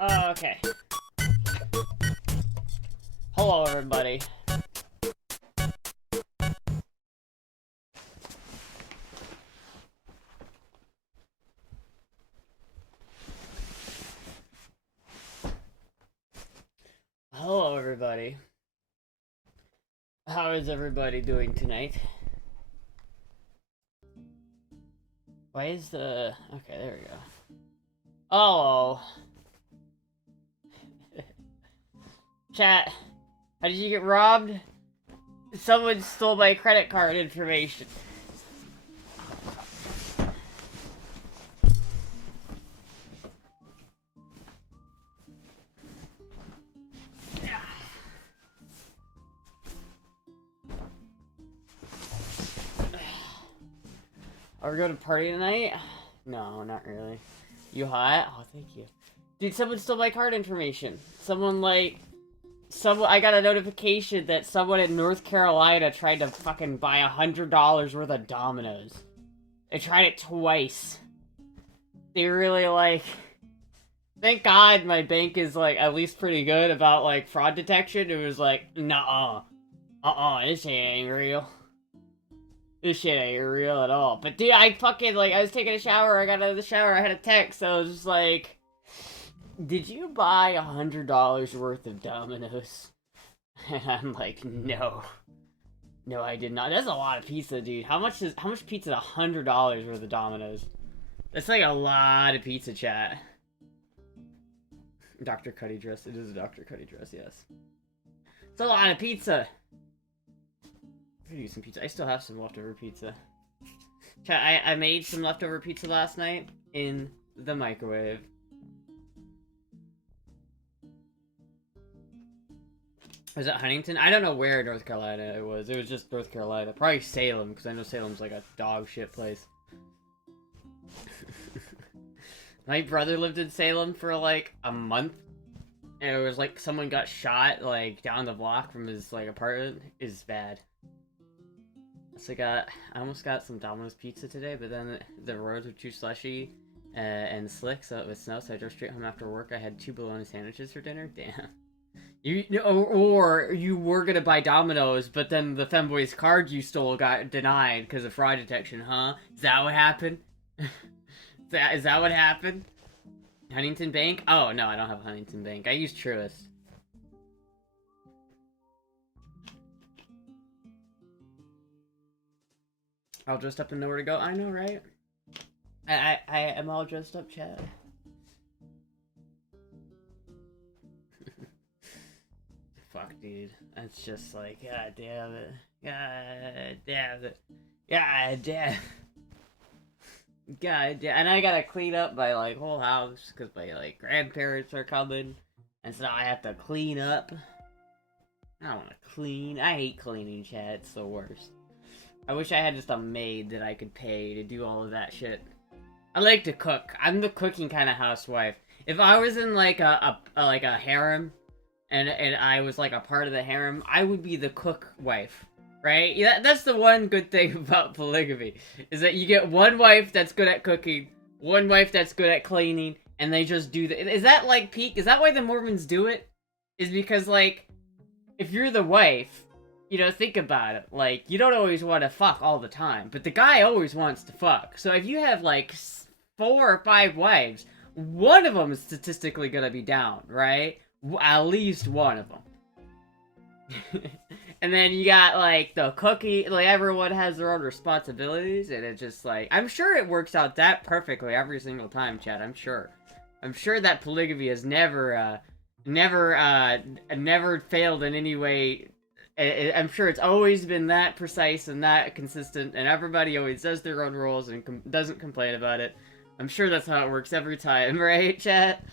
Okay. Hello, everybody. Hello, everybody. How is everybody doing tonight? Why is the... Okay, there we go. Oh. Chat. How did you get robbed? Someone stole my credit card information. Are we going to party tonight? No, not really. You hot? Oh, thank you. Dude, someone stole my card information. Someone, like... I got a notification that someone in North Carolina tried to fucking buy $100 worth of Dominoes. They tried it twice. They really, like... Thank God my bank is, like, at least pretty good about, like, fraud detection. It was like, nah, this shit ain't real. This shit ain't real at all. But dude, I fucking, like, I was taking a shower, I got out of the shower, I had a text, so I was just like... Did you buy $100 worth of Dominoes? And I'm like, no. No, I did not. That's a lot of pizza, dude. How much pizza is $100 worth of Dominoes? That's like a lot of pizza, chat. Dr. Cuddy dress. It is a Dr. Cuddy dress, yes. It's a lot of pizza. I'm gonna use some pizza. I still have some leftover pizza. Chat, I made some leftover pizza last night in the microwave. Was it Huntington? I don't know where in North Carolina it was. It was just North Carolina. Probably Salem, because I know Salem's like a dog shit place. My brother lived in Salem for like a month. And it was like someone got shot like down the block from his like apartment. It's bad. So I almost got some Domino's pizza today, but then the roads were too slushy and slick, so it was snow, so I drove straight home after work. I had 2 bologna sandwiches for dinner. Damn. Or you were gonna buy Domino's, but then the femboy's card you stole got denied because of fraud detection, huh? Is that what happened? Is that what happened? Huntington Bank? Oh, no, I don't have Huntington Bank. I use Truist. All dressed up and nowhere to go? I know, right? I am all dressed up, Chad. Fuck, dude. It's just like, god damn it. God damn it. God damn. God damn. And I gotta clean up my, like, whole house, because my, like, grandparents are coming. And so now I have to clean up. I don't want to clean. I hate cleaning, Chad. It's the worst. I wish I had just a maid that I could pay to do all of that shit. I like to cook. I'm the cooking kind of housewife. If I was in, like, a harem, and I was like a part of the harem, I would be the cook wife, right? Yeah, that's the one good thing about polygamy, is that you get one wife that's good at cooking, one wife that's good at cleaning, and they just do the... Is that like peak? Is that why the Mormons do it? Is because, like, if you're the wife, you know, think about it. Like, you don't always want to fuck all the time, but the guy always wants to fuck. So if you have, like, 4 or 5 wives, one of them is statistically gonna be down, right? At least one of them. And then you got, like, the cookie, like, everyone has their own responsibilities, and it's just, like, I'm sure it works out that perfectly every single time, Chad, I'm sure. I'm sure that polygamy has never failed in any way. I'm sure it's always been that precise and that consistent, and everybody always does their own rules and doesn't complain about it. I'm sure that's how it works every time, right, chat?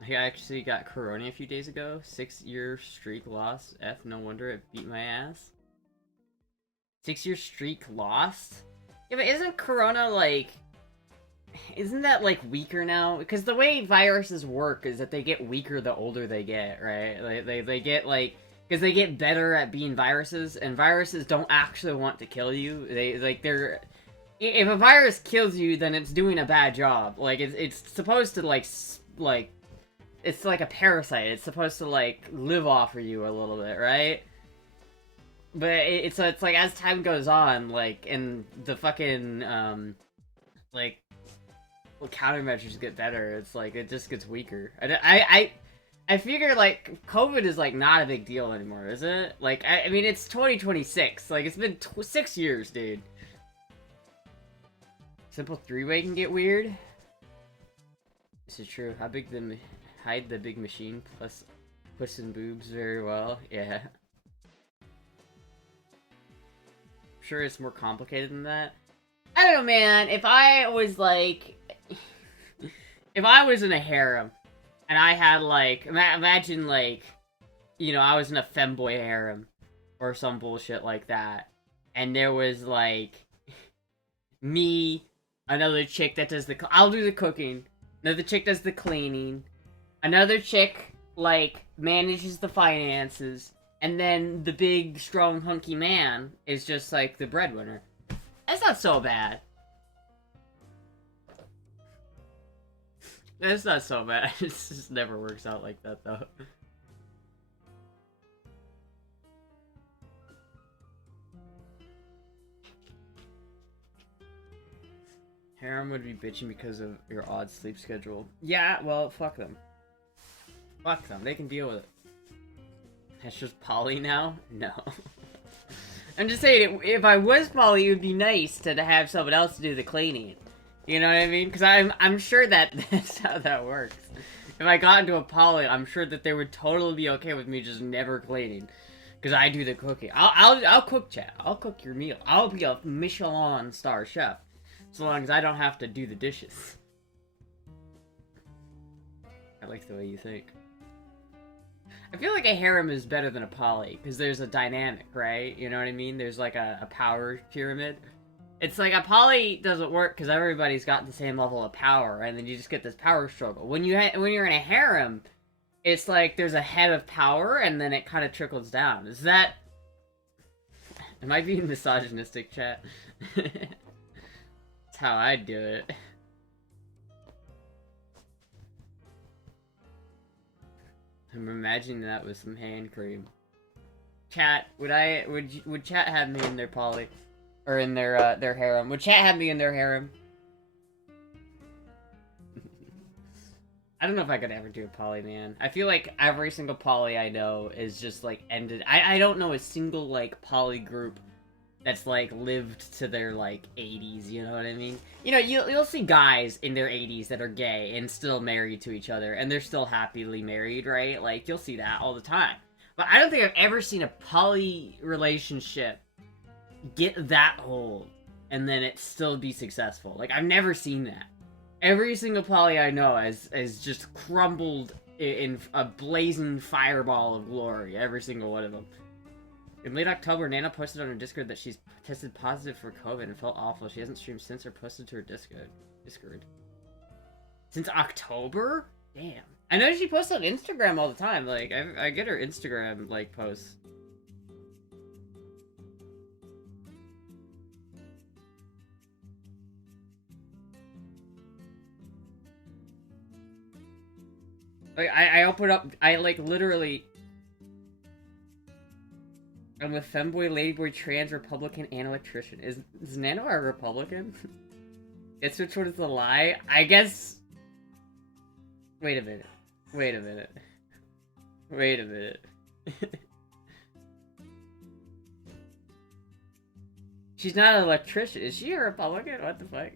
I actually got Corona a few days ago. 6-year streak lost. F, no wonder it beat my ass. 6-year streak lost? Yeah, but isn't Corona, like... Isn't that, like, weaker now? Because the way viruses work is that they get weaker the older they get, right? They get, like... Because they get better at being viruses, and viruses don't actually want to kill you. They're... If a virus kills you, then it's doing a bad job. Like, it's supposed to, like, like, it's like a parasite. It's supposed to, like, live off of you a little bit, right? But it's like, as time goes on, like, and the fucking, like, countermeasures get better, it's like, it just gets weaker. I figure, like, COVID is, like, not a big deal anymore, is it? Like, I mean, it's 2026. Like, it's been 6 years, dude. Simple three-way can get weird. This is true. Hide the big machine plus puss and boobs very well. Yeah. Sure, it's more complicated than that. I don't know, man. If I was, like... if I was in a harem, and I had, like... Imagine, like... You know, I was in a femboy harem. Or some bullshit like that. And there was, like... me, another chick that does the... I'll do the cooking. Another chick does the cleaning. Another chick, like, manages the finances. And then the big, strong, hunky man is just, like, the breadwinner. That's not so bad. That's not so bad. It just never works out like that, though. Harem would be bitching because of your odd sleep schedule. Yeah, well, fuck them. Fuck them. They can deal with it. That's just poly now? No. I'm just saying, if I was poly, it would be nice to have someone else to do the cleaning. You know what I mean? Because I'm sure that that's how that works. If I got into a poly, I'm sure that they would totally be okay with me just never cleaning. Because I do the cooking. I'll cook, chat. I'll cook your meal. I'll be a Michelin star chef. So long as I don't have to do the dishes. I like the way you think. I feel like a harem is better than a poly, because there's a dynamic, right? You know what I mean? There's like a power pyramid. It's like a poly doesn't work because everybody's got the same level of power, and then you just get this power struggle. When you're in a harem, it's like there's a head of power, and then it kind of trickles down. Is that... Am I being misogynistic, chat? That's how I do it. I'm imagining that with some hand cream. Chat, would chat have me in their poly? Or in their harem? Would chat have me in their harem? I don't know if I could ever do a poly, man. I feel like every single poly I know is just, like, ended. I don't know a single, like, poly group that's, like, lived to their, like, 80s, you know what I mean? You know, you'll see guys in their 80s that are gay and still married to each other, and they're still happily married, right? Like, you'll see that all the time. But I don't think I've ever seen a poly relationship get that old, and then it still be successful. Like, I've never seen that. Every single poly I know has just crumbled in a blazing fireball of glory. Every single one of them. In late October, Nana posted on her Discord that she's tested positive for COVID and felt awful. She hasn't streamed since or posted to her Discord. Since October? Damn. I know she posts on Instagram all the time. Like, I get her Instagram, like, posts. Like, I open up, I, like, literally... I'm a femboy, ladyboy, trans, Republican, and electrician. Is Nano a Republican? It's which one is the lie? I guess... Wait a minute. Wait a minute. Wait a minute. She's not an electrician. Is she a Republican? What the fuck?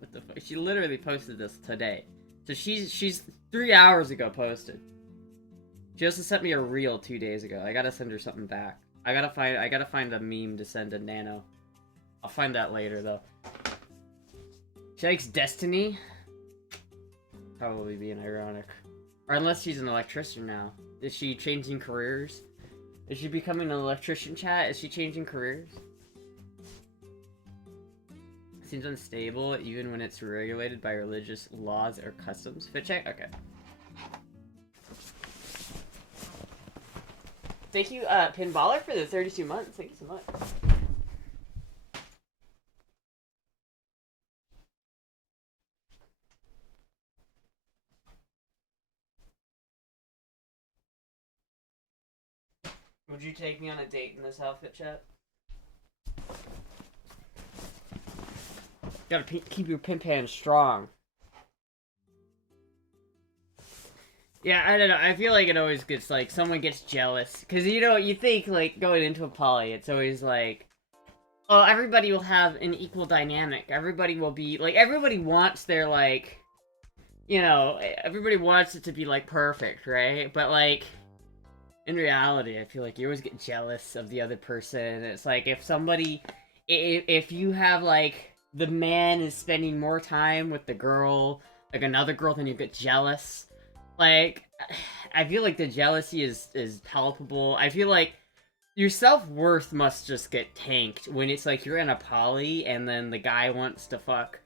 What the fuck? She literally posted this today. So she's 3 hours ago posted. She also sent me a reel 2 days ago. I gotta send her something back. I gotta find a meme to send to Nano. I'll find that later though. She likes Destiny? Probably being ironic. Or unless she's an electrician now. Is she changing careers? Is she becoming an electrician, chat? Is she changing careers? Seems unstable even when it's regulated by religious laws or customs. Fit check? Okay. Thank you, Pinballer, for the 32 months. Thank you so much. Would you take me on a date in this outfit, chat? Gotta keep your pimp hand strong. Yeah, I don't know. I feel like it always gets, like, someone gets jealous. Because, you know, you think, like, going into a poly, it's always like, oh, everybody will have an equal dynamic. Everybody will be, like, everybody wants their, like, you know, everybody wants it to be, like, perfect, right? But, like, in reality, I feel like you always get jealous of the other person. It's like, if somebody, if you have, like, the man is spending more time with the girl, like, another girl, then you get jealous. Like, I feel like the jealousy is palpable. I feel like your self-worth must just get tanked when it's like you're in a poly and then the guy wants to fuck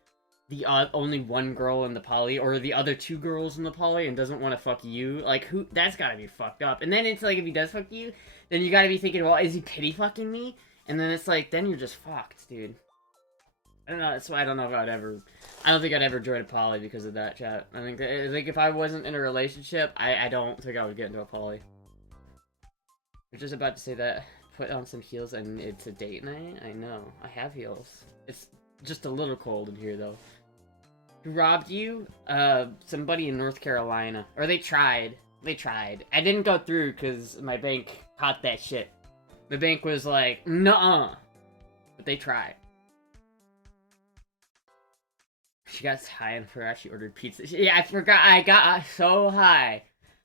the only one girl in the poly or the other two girls in the poly and doesn't want to fuck you. Like, who? That's gotta be fucked up. And then it's like, if he does fuck you, then you gotta be thinking, well, is he pity fucking me? And then it's like, then you're just fucked, dude. I don't know, that's why I don't know if I don't think I'd ever join a poly because of that, chat. I think that, like, if I wasn't in a relationship, I don't think I would get into a poly. You're just about to say that, put on some heels and it's a date night? I know, I have heels. It's just a little cold in here, though. Who robbed you? Somebody in North Carolina. Or they tried. They tried. I didn't go through because my bank caught that shit. The bank was like, nuh-uh. But they tried. She got high and forgot she ordered pizza. Yeah, I forgot. I got so high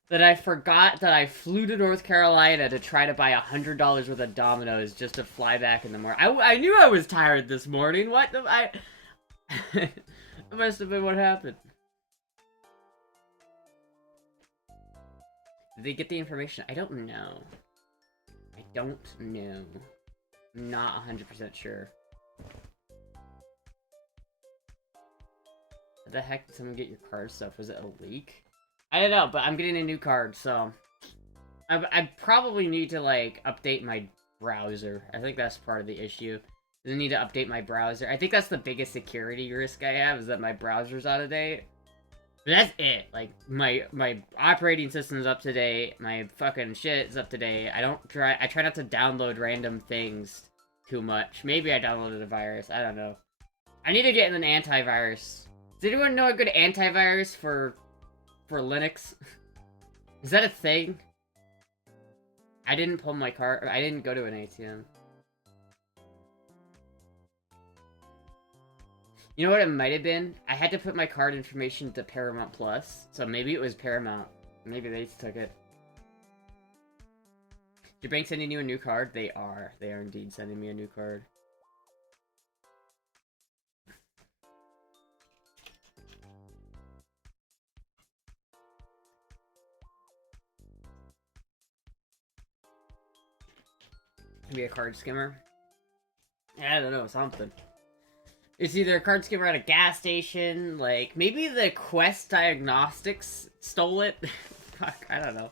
that I forgot that I flew to North Carolina to try to buy $100 worth of Domino's just to fly back in the morning. I knew I was tired this morning. What the... That must have been what happened. Did they get the information? I don't know. I don't know. I'm not 100% sure. How the heck did someone get your card stuff? Was it a leak? I don't know, but I'm getting a new card, so... I probably need to, like, update my browser. I think that's part of the issue. I need to update my browser. I think that's the biggest security risk I have, is that my browser's out of date. But that's it. Like, my operating system's up to date, my fucking shit is up to date. I try not to download random things too much. Maybe I downloaded a virus, I don't know. I need to get an antivirus. Does anyone know a good antivirus for Linux? Is that a thing? I didn't pull my card, I didn't go to an ATM. You know what it might have been? I had to put my card information to Paramount Plus, so maybe it was Paramount. Maybe they took it. Is your bank sending you a new card? They are. They are indeed sending me a new card. Be a card skimmer? I don't know, something. It's either a card skimmer at a gas station, like, maybe the Quest Diagnostics stole it? Fuck, I don't know.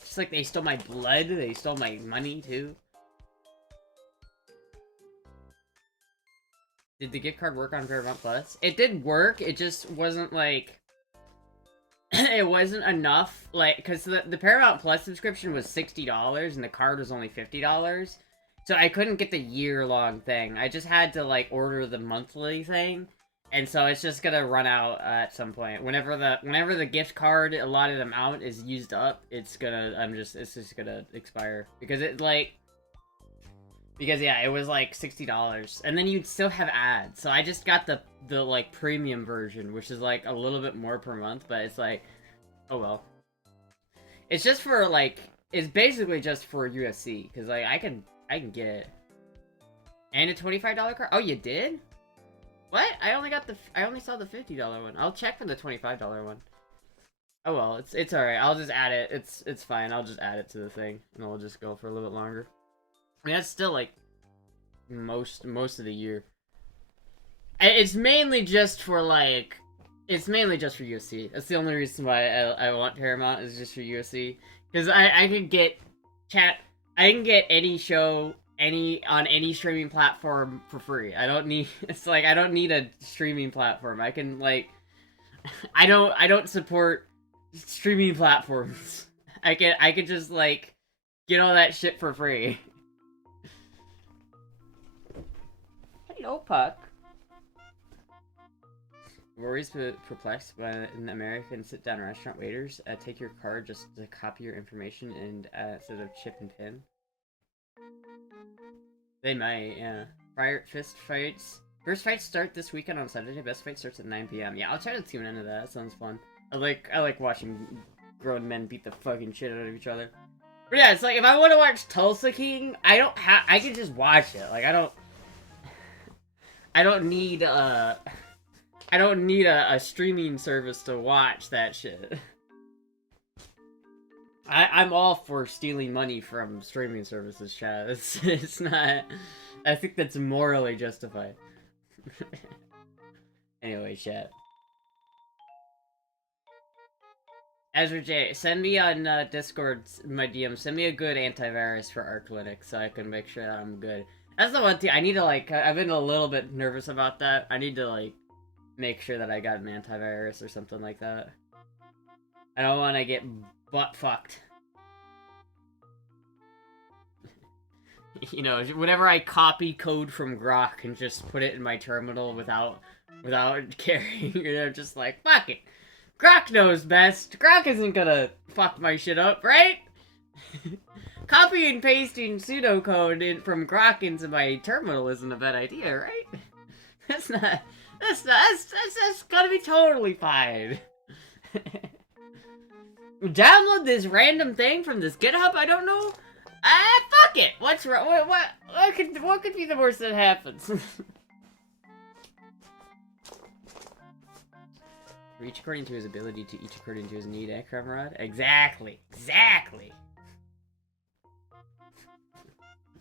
Just like they stole my blood, they stole my money, too. Did the gift card work on Paramount Plus? It did work, it just wasn't, like... it wasn't enough, like, because the Paramount Plus subscription was $60, and the card was only $50. So I couldn't get the year-long thing. I just had to, like, order the monthly thing. And so it's just gonna run out at some point. Whenever the gift card allotted amount is used up, it's just gonna expire. Because yeah, it was like $60. And then you'd still have ads. So I just got the like, premium version, which is, like, a little bit more per month. But it's like, oh well. It's just for, like, it's basically just for UFC. Because, like, I can get it. And a $25 card? Oh, you did? What? I only saw the $50 one. I'll check for the $25 one. Oh well, it's alright. I'll just add it. It's fine. I'll just add it to the thing. And we'll just go for a little bit longer. I mean, that's still, like, most of the year. It's mainly just for, like... It's mainly just for UFC. That's the only reason why I want Paramount, is just for UFC. Because I can get... I can get any show, on any streaming platform for free. I don't need... It's like, I don't need a streaming platform. I can, like... I don't support streaming platforms. I can just, like... Get all that shit for free. Hello, Puck. Worries perplexed by an American sit-down restaurant waiters. Take your card just to copy your information and instead of chip and pin. They might, yeah. Fist fights. First fights start this weekend on Saturday. Best fight starts at 9 p.m. Yeah, I'll try to tune into that. That sounds fun. I like watching grown men beat the fucking shit out of each other. But yeah, it's like if I want to watch Tulsa King, I can just watch it. Like I don't need a streaming service to watch that shit. I'm all for stealing money from streaming services, chat. It's not... I think that's morally justified. Anyway, chat. Ezra J, send me on Discord, my DM, send me a good antivirus for Arc Linux so I can make sure that I'm good. That's the one thing, I need to, like, I've been a little bit nervous about that. I need to, like, make sure that I got an antivirus or something like that. I don't want to get butt-fucked. You know, whenever I copy code from Grok and just put it in my terminal without caring, you know, just like, fuck it. Grok knows best. Grok isn't gonna fuck my shit up, right? Copy and pasting pseudocode from Grok into my terminal isn't a bad idea, right? That's gonna be totally fine. Download this random thing from this GitHub I don't know? Fuck it! What's wrong? What could be the worst that happens? For each according to his ability, to each according to his need, eh, Comrade? Exactly! Exactly!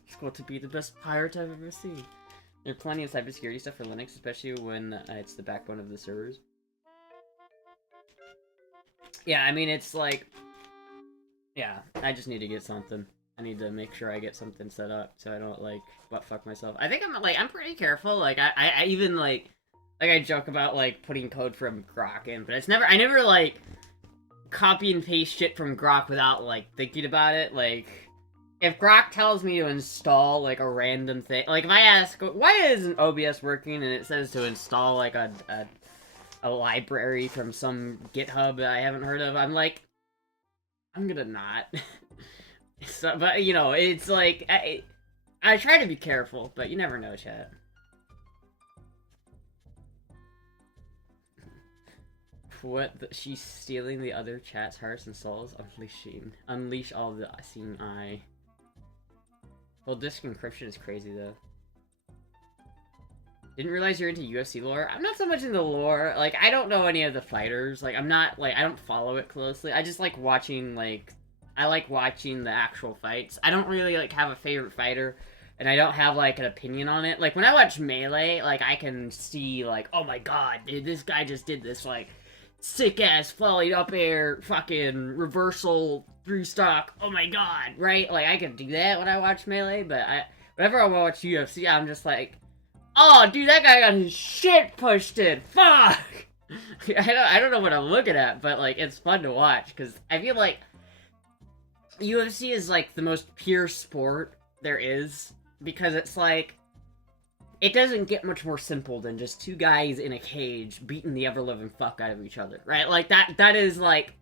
It's going to be the best pirate I've ever seen. There's plenty of cybersecurity stuff for Linux, especially when it's the backbone of the servers. Yeah, I mean, it's like... Yeah, I just need to get something. I need to make sure I get something set up so I don't, like, butt-fuck myself. I think I'm pretty careful. Like, I even, like, I joke about, like, putting code from Grok in, but I never, like, copy and paste shit from Grok without, like, thinking about it. Like, if Grok tells me to install, like, a random thing, like, if I ask, why isn't OBS working, and it says to install, like, a library from some GitHub that I haven't heard of, I'm like, I'm gonna not. So, but, you know, it's like, I try to be careful, but you never know, chat. She's stealing the other chat's hearts and souls? Unleash all the seeing eye. Well, disk encryption is crazy, though. Didn't realize you're into UFC lore? I'm not so much into lore. Like, I don't know any of the fighters. Like, I'm not, like, I don't follow it closely. I just like watching, like... I like watching the actual fights. I don't really, like, have a favorite fighter, and I don't have, like, an opinion on it. Like, when I watch Melee, like, I can see, like, oh my god, dude, this guy just did this, like, sick-ass flying up air, fucking reversal, 3-stock, oh my god, right? Like, I can do that when I watch Melee, but whenever I watch UFC, I'm just like, oh, dude, that guy got his shit pushed in, fuck! I don't know what I'm looking at, but, like, it's fun to watch, because I feel like UFC is, like, the most pure sport there is, because it's, like, it doesn't get much more simple than just two guys in a cage beating the ever-living fuck out of each other, right? Like, that is, like,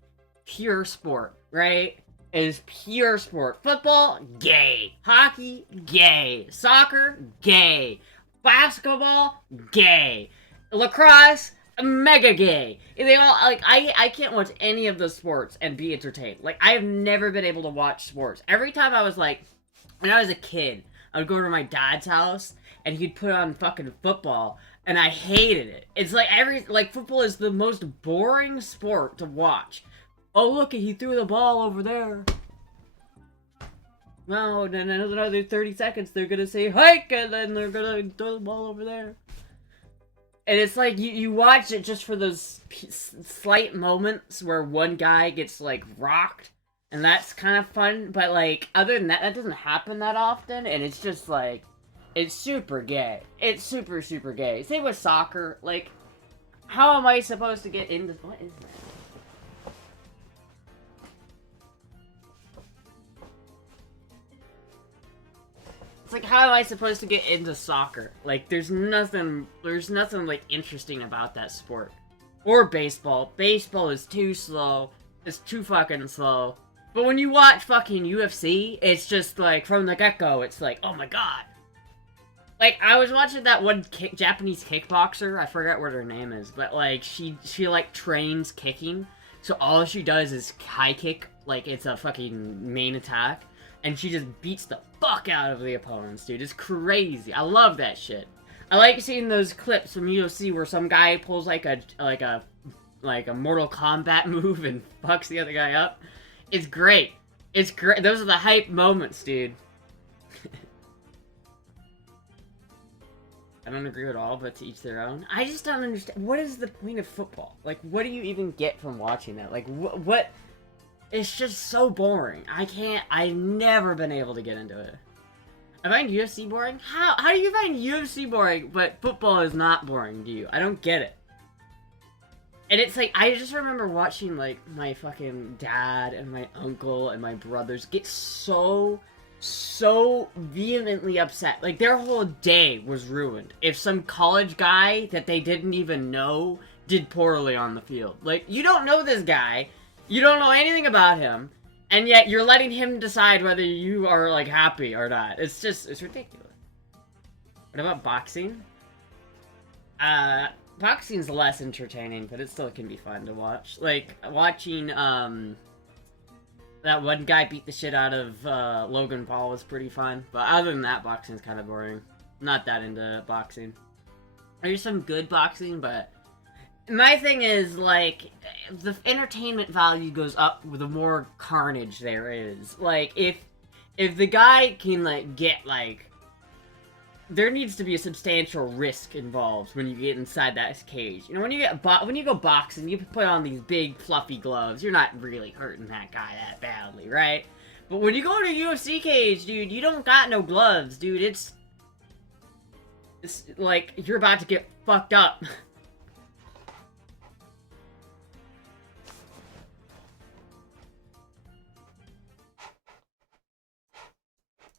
pure sport, right? It is pure sport. Football, gay. Hockey, gay. Soccer, gay. Basketball, gay. Lacrosse, mega gay. They all, like, I can't watch any of the sports and be entertained. Like, I have never been able to watch sports. Every time I was, like, when I was a kid, I would go to my dad's house, and he'd put on fucking football, and I hated it. It's like, football is the most boring sport to watch. Oh, look, he threw the ball over there. No, then another 30 seconds, they're gonna say hike, and then they're gonna throw the ball over there. And it's like, you watch it just for those slight moments where one guy gets, like, rocked, and that's kind of fun, but, like, other than that, that doesn't happen that often, and it's just, like, it's super gay. It's super, super gay. Same with soccer, like, how am I supposed to get into, what is that? like, how am I supposed to get into soccer? Like, there's nothing, like, interesting about that sport. Or baseball. Baseball is too slow. It's too fucking slow. But when you watch fucking UFC, it's just, like, from the get-go, it's like, oh my god. Like, I was watching that one Japanese kickboxer, I forgot what her name is, but, like, she, like, trains kicking, so all she does is high kick, like, it's a fucking main attack, and she just beats the fuck out of the opponents, dude. It's crazy. I love that shit. I like seeing those clips from UFC where some guy pulls, like a Mortal Kombat move and fucks the other guy up. It's great. It's great. Those are the hype moments, dude. I don't agree with all, but to each their own. I just don't understand. What is the point of football? Like, what do you even get from watching that? Like, what? It's just so boring. I've never been able to get into it. I find UFC boring? How do you find UFC boring, but football is not boring to you? I don't get it. And it's like, I just remember watching, like, my fucking dad and my uncle and my brothers get so vehemently upset. Like, their whole day was ruined if some college guy that they didn't even know did poorly on the field. Like, you don't know this guy, you don't know anything about him, and yet you're letting him decide whether you are, like, happy or not. It's just, it's ridiculous. What about boxing? Boxing's less entertaining, but it still can be fun to watch. Like, watching, that one guy beat the shit out of, Logan Paul was pretty fun. But other than that, boxing's kind of boring. Not that into boxing. There's some good boxing, but my thing is, like, the entertainment value goes up with the more carnage there is. Like, if the guy can, like, get, like, there needs to be a substantial risk involved when you get inside that cage. You know, when you go boxing, you put on these big fluffy gloves. You're not really hurting that guy that badly, right? But when you go to a UFC cage, dude, you don't got no gloves, dude. It's like you're about to get fucked up.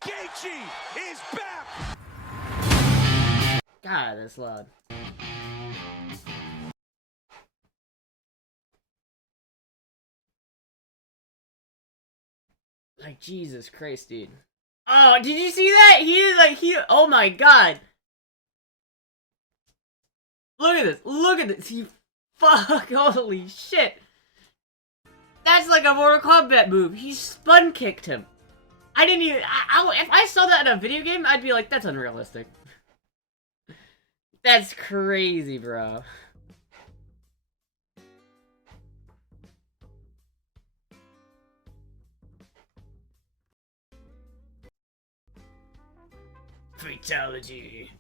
Gaethje is back. God, that's loud. Like, Jesus Christ, dude. Oh, did you see that? Oh my god. Look at this, holy shit. That's like a Mortal Kombat move, he spun kicked him. I didn't even, if I saw that in a video game, I'd be like, that's unrealistic. That's crazy, bro. Fatality.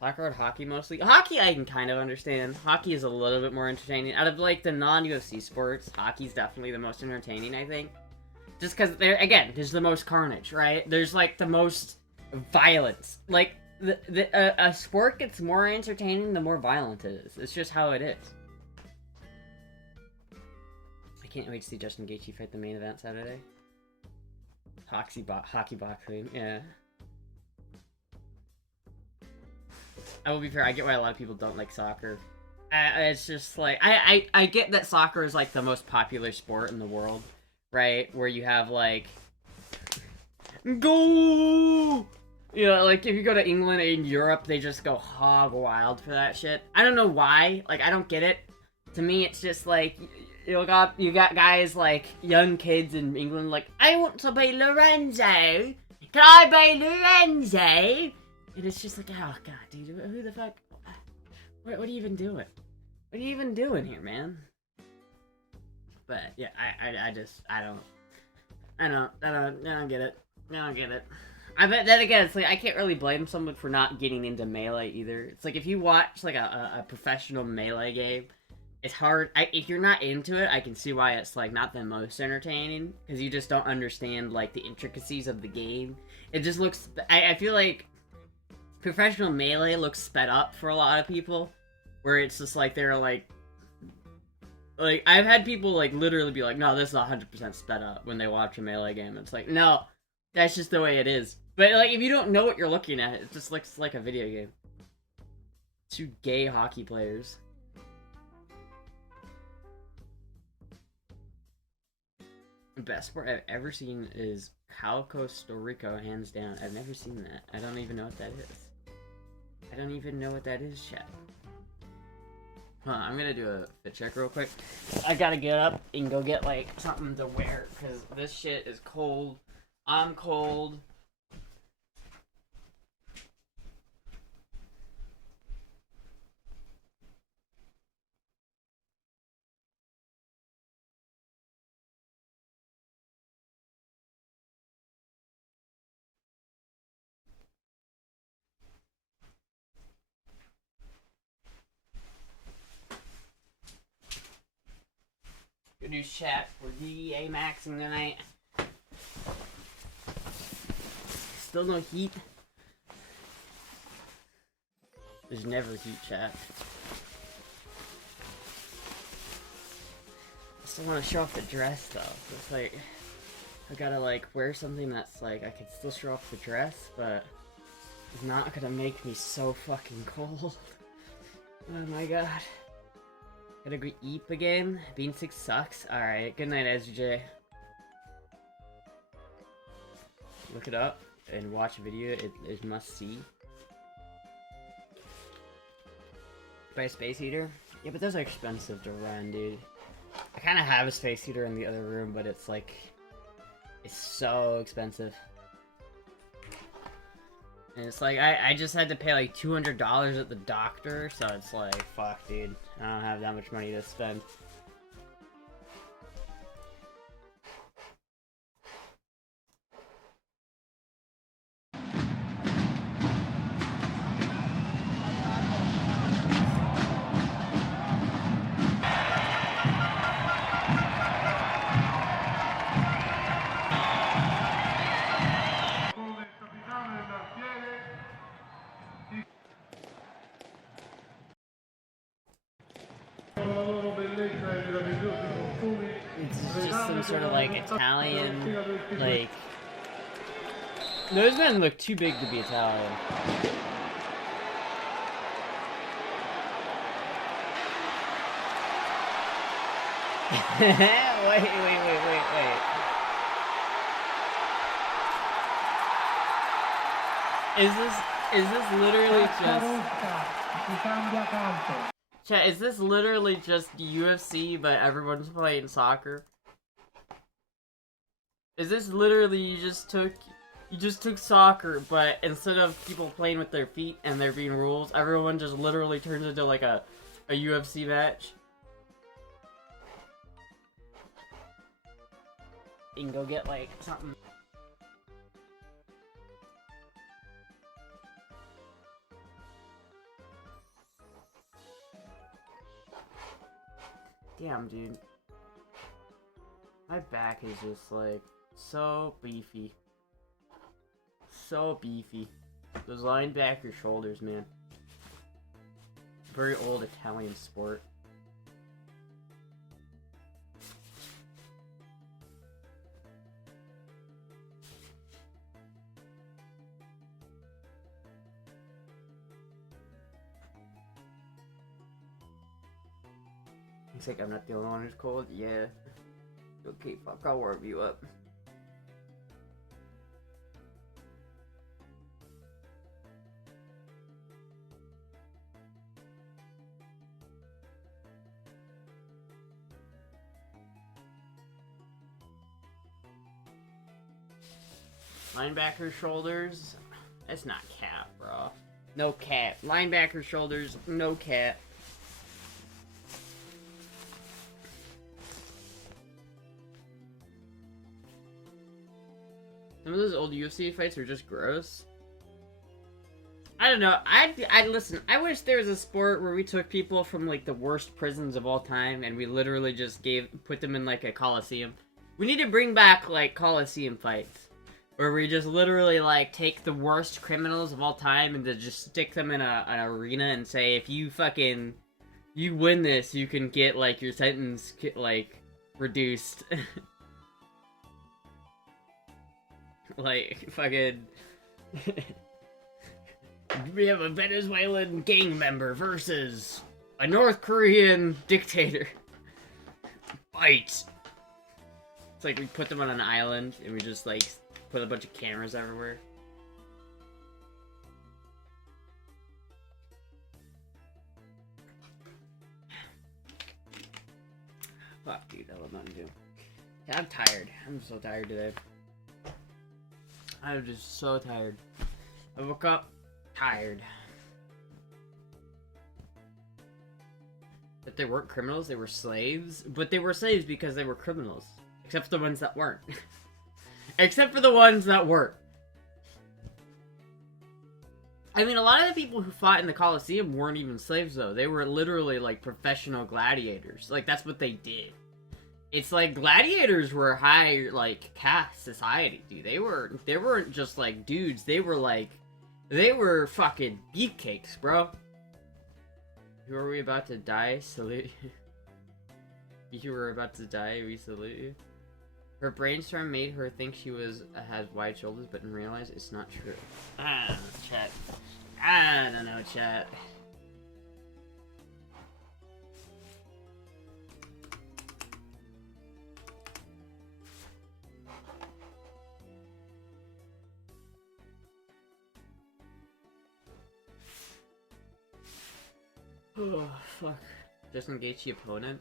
Soccer and hockey mostly. Hockey I can kind of understand. Hockey is a little bit more entertaining. Out of, like, the non-UFC sports, hockey's definitely the most entertaining, I think. Just because, there's the most carnage, right? There's, like, the most violence. Like, a sport gets more entertaining the more violent it is. It's just how it is. I can't wait to see Justin Gaethje fight the main event Saturday. Hockey boxing, yeah. I will be fair, I get why a lot of people don't like soccer. It's just like, I get that soccer is like the most popular sport in the world, right? Where you have like, go! You know, like, if you go to England and Europe, they just go hog wild for that shit. I don't know why. Like, I don't get it. To me, it's just like, you got guys, like, young kids in England, like, I want to be Lorenzo. Can I be Lorenzo? And it's just like, oh, God, dude, who the fuck? What are you even doing? What are you even doing here, man? But, yeah, I don't get it. I don't get it. I bet then again, it's like, I can't really blame someone for not getting into Melee either. It's like, if you watch, like, a professional Melee game, it's hard. If you're not into it, I can see why it's, like, not the most entertaining, because you just don't understand, like, the intricacies of the game. It just looks, I feel like professional Melee looks sped up for a lot of people, where it's just, like, they're, like, I've had people, like, literally be like, no, this is 100% sped up when they watch a Melee game. It's like, no, That's just the way it is. But, like, if you don't know what you're looking at, it just looks like a video game. Two gay hockey players. The best sport I've ever seen is Costa Rica, hands down. I've never seen that. I don't even know what that is. I don't even know what that is, chat. Hold on, I'm gonna do a fit check real quick. I gotta get up and go get, like, something to wear, because this shit is cold. I'm cold. Good news, chat. We're DEA maxing tonight. Still no heat. There's never heat, chat. I still want to show off the dress, though. It's like, I gotta, like, wear something that's, like, I can still show off the dress, but it's not gonna make me so fucking cold. Oh my god. Gotta go eat again? Bean Six sucks? Alright, good night, SJ. Look it up and watch a video, it is must see. Buy a space heater? Yeah, but those are expensive to run, dude. I kinda have a space heater in the other room, but it's like, it's so expensive. And it's like, I just had to pay like $200 at the doctor, so it's like, fuck, dude. I don't have that much money to spend. It's just some sort of like Italian, like... Those men look too big to be Italian. wait. Is this literally just... Chat, is this literally just UFC, but everyone's playing soccer? Is this literally you just took soccer, but instead of people playing with their feet and there being rules, everyone just literally turns into like a UFC match? You can go get like something. Damn, dude. My back is just like so beefy. So beefy. Those linebacker shoulders, man. Very old Italian sport. Looks like I'm not the only one who's cold. Yeah. Okay, fuck, I'll warm you up. Linebacker shoulders? That's not cap, bro. No cap. Linebacker shoulders, no cap. Some of those old UFC fights are just gross. I don't know. I listen. I wish there was a sport where we took people from like the worst prisons of all time and we literally just put them in like a coliseum. We need to bring back like coliseum fights where we just literally like take the worst criminals of all time and to just stick them in an arena and say, if you win this, you can get like your sentence like reduced. Like, fucking... We have a Venezuelan gang member versus a North Korean dictator. Fight! It's like we put them on an island and we just, like, put a bunch of cameras everywhere. Fuck, dude, that was nothing to do. Yeah, I'm tired. I'm so tired today. I'm just so tired. I woke up tired. But they weren't criminals, they were slaves. But they were slaves because they were criminals. Except for the ones that weren't. Except for the ones that weren't. I mean, a lot of the people who fought in the Colosseum weren't even slaves, though. They were literally, like, professional gladiators. Like, that's what they did. It's like, gladiators were high, like, caste society, dude. They weren't just, like, dudes. They were, like, they were fucking beefcakes, bro. Who are we about to die? Salute you. You were about to die, we salute you. Her brainstorm made her think she has wide shoulders, but in realize it's not true. I don't know, chat. I don't know, chat. Oh, fuck. Disengage the opponent.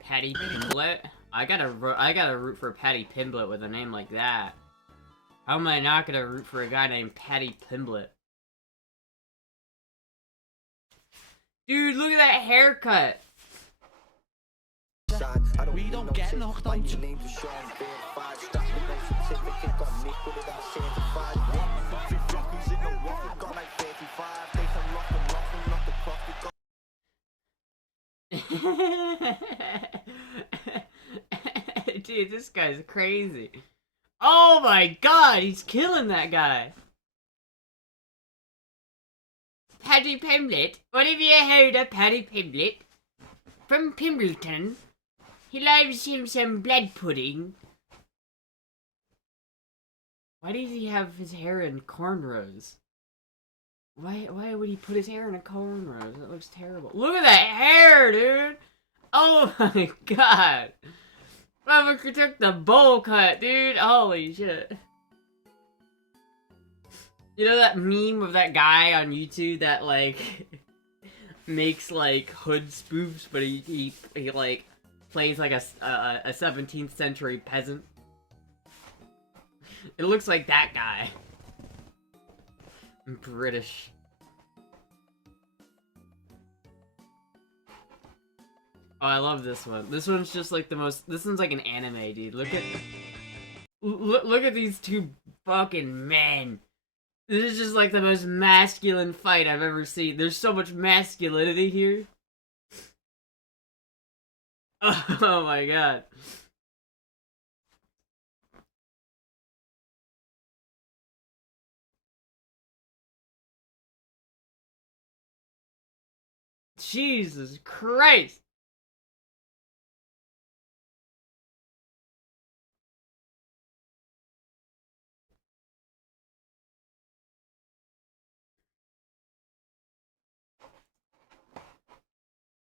Patty Pimblett? I gotta root for Patty Pimblett with a name like that. How am I not gonna root for a guy named Patty Pimblett? Dude, look at that haircut! We don't get knocked on. Dude, this guy's crazy. Oh my god, he's killing that guy. Paddy Pimblett? What have you heard of Paddy Pimblett? From Pimbleton. He loves him some blood pudding. Why does he have his hair in cornrows? Why would he put his hair in a cornrows? That looks terrible. Look at that hair, dude! Oh my god! Motherfucker took the bowl cut, dude! Holy shit. You know that meme of that guy on YouTube that, like, makes, like, hood spoofs, but he like, plays like a 17th century peasant? It looks like that guy. British. Oh, I love this one. This one's just like the most. This one's like an anime, dude. Look at these two fucking men. This is just like the most masculine fight I've ever seen. There's so much masculinity here. Oh my god. Jesus Christ!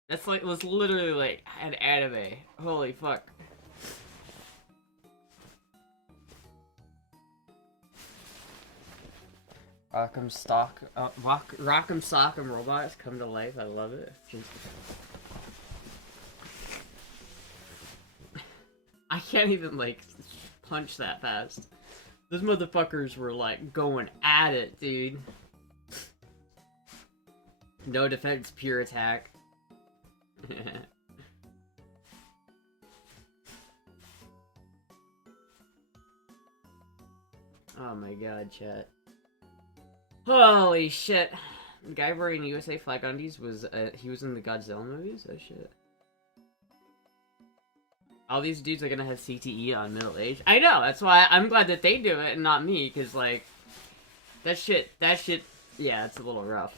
That's like, was literally like an anime. Holy fuck. Rock'em Sock'em robots come to life. I love it. I can't even like punch that fast. Those motherfuckers were like going at it, dude. No defense, pure attack. Oh my god, chat. Holy shit. The guy wearing USA flag undies was, he was in the Godzilla movies? Oh shit. All these dudes are gonna have CTE on middle age. I know, that's why I'm glad that they do it and not me, cause like, that shit, yeah, it's a little rough.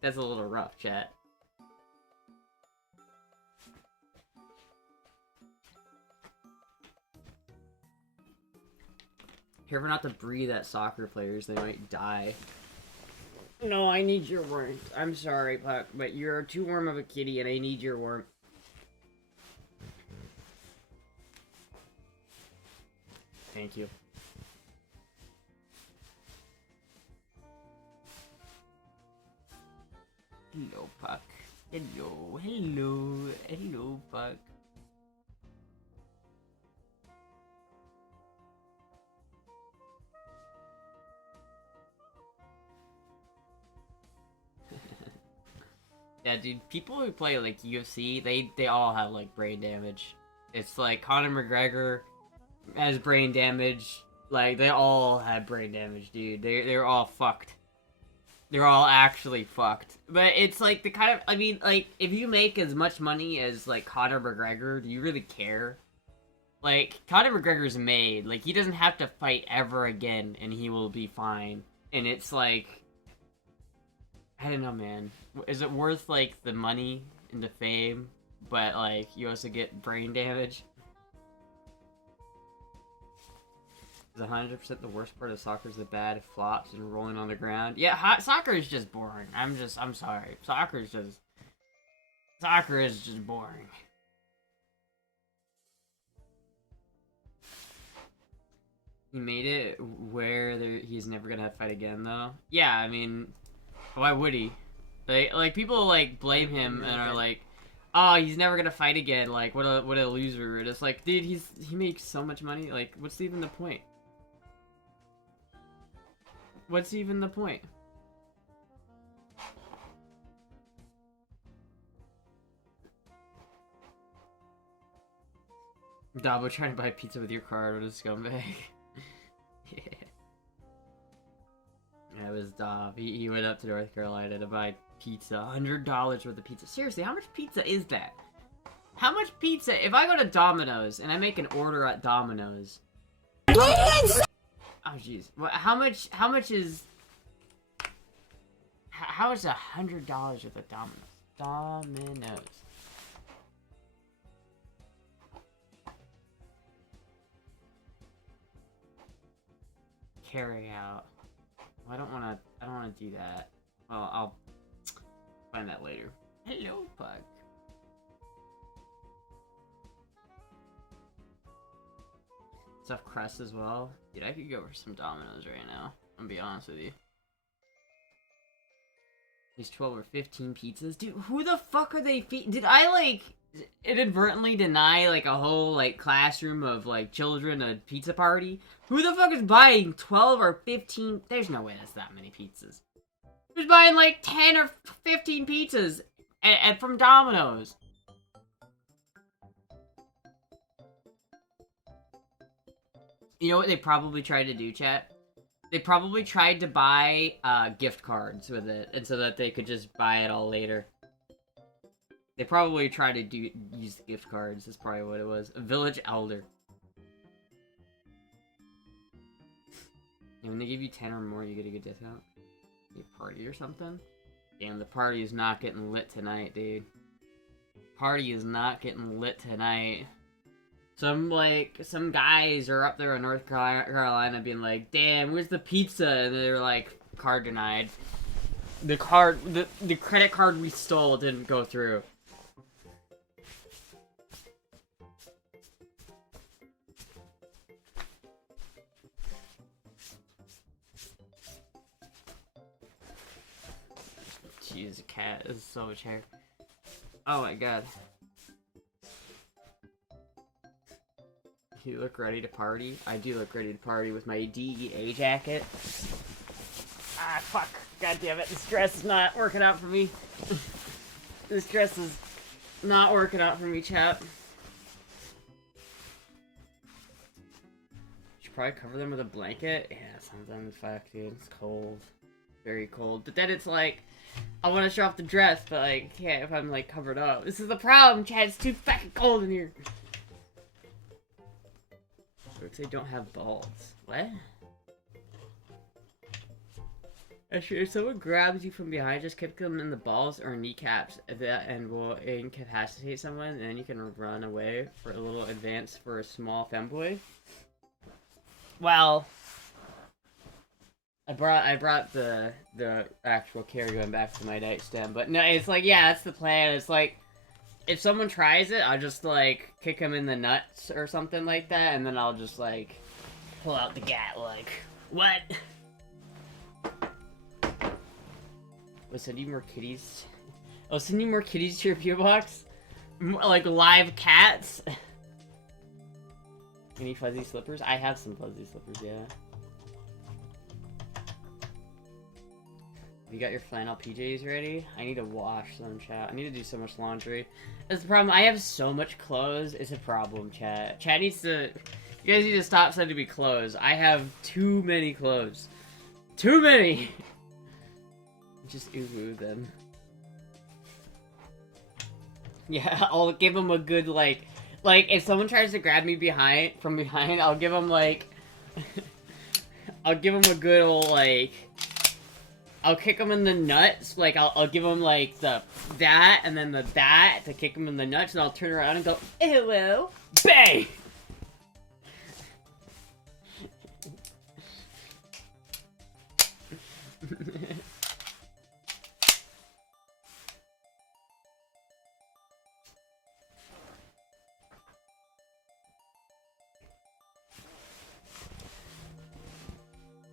That's a little rough, chat. Careful not to breathe at soccer players, they might die. No, I need your warmth. I'm sorry, Puck, but you're too warm of a kitty and I need your warmth. Thank you. Hello, Puck. Hello, hello, hello, Puck. Yeah, dude, people who play, like, UFC, they all have, like, brain damage. It's like Conor McGregor has brain damage. Like, they all have brain damage, dude. They're all fucked. They're all actually fucked. But it's, like, the kind of... I mean, like, if you make as much money as, like, Conor McGregor, do you really care? Like, Conor McGregor's made. Like, he doesn't have to fight ever again, and he will be fine. And it's, like... I don't know, man. Is it worth, like, the money and the fame, but, like, you also get brain damage? Is 100% the worst part of soccer is the bad flops and rolling on the ground? Yeah, soccer is just boring. I'm sorry. Soccer is just boring. He made it where he's never gonna have to fight again, though. Yeah, I mean... Why would he? Like people like blame him and are like, "Oh, he's never gonna fight again." Like, what a loser! And it's like, dude, he makes so much money. Like, what's even the point? What's even the point? Dabo trying to buy pizza with your card. What a scumbag! Yeah. Yeah, it was Dob. He went up to North Carolina to buy pizza. $100 worth of pizza. Seriously, how much pizza is that? How much pizza? If I go to Domino's and I make an order at Domino's... Oh, jeez. How much is... How is $100 worth of Domino's? Carry out. I don't want to do that. Well, I'll find that later. Hello, Puck. Stuffed crust as well. Dude, I could go for some Domino's right now. I'm gonna be honest with you. These 12 or 15 pizzas? Dude, who the fuck are they did I, like, inadvertently deny, like, a whole, like, classroom of, like, children a pizza party? Who the fuck is buying 12 or 15? There's no way that's that many pizzas. Who's buying, like, 10 or 15 pizzas from Domino's? You know what they probably tried to do, chat? They probably tried to buy gift cards with it, and so that they could just buy it all later. They probably tried to use the gift cards. That's probably what it was. A village elder. And when they give you 10 or more, you get a good discount. A party or something? Damn, the party is not getting lit tonight, dude. Party is not getting lit tonight. Some guys are up there in North Carolina being like, damn, where's the pizza? And they're like, card denied. The credit card we stole didn't go through. Jeez, a cat is so much hair. Oh my god. You look ready to party? I do look ready to party with my DEA jacket. Ah, fuck. God damn it. This dress is not working out for me. This dress is not working out for me, chap. Should probably cover them with a blanket. Yeah, sometimes, fuck, dude. It's cold. Very cold. But then it's like, I want to show off the dress, but I can't if I'm, like, covered up. This is the problem, Chad. It's too fucking cold in here. They don't have balls. What? Actually, if someone grabs you from behind, just kick them in the balls or kneecaps and will incapacitate someone, and then you can run away for a little advance for a small femboy. Well, I brought the actual carry-on back to my nightstand, but no, it's like, yeah, that's the plan. It's like, if someone tries it, I'll just like kick them in the nuts or something like that, and then I'll just like pull out the gat, like, what? We'll send you more kitties. I'll send you more kitties to your PO box, like live cats. Any fuzzy slippers? I have some fuzzy slippers, yeah. You got your flannel PJs ready? I need to wash them, chat. I need to do so much laundry. That's the problem. I have so much clothes. It's a problem, chat. Chat needs to... You guys need to stop sending me clothes. I have too many clothes. Too many! Just ooh them. Yeah, I'll give them a good, like, if someone tries to grab me from behind, I'll give them, like... I'll give them a good old, like... I'll kick them in the nuts, like, I'll give them, like, that, and then that, to kick them in the nuts, and I'll turn around and go, hello, bang!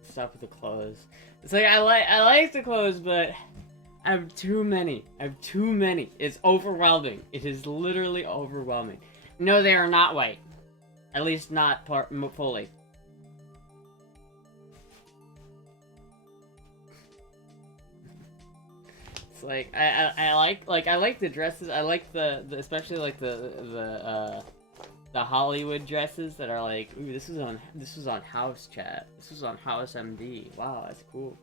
Stop with the clothes. It's like, I like the clothes, but I have too many. I have too many. It's overwhelming. It is literally overwhelming. No, they are not white. At least not fully. It's like, I like the dresses. I like the especially like the Hollywood dresses that are like, ooh, this was on House, chat. This was on House MD. Wow, that's cool.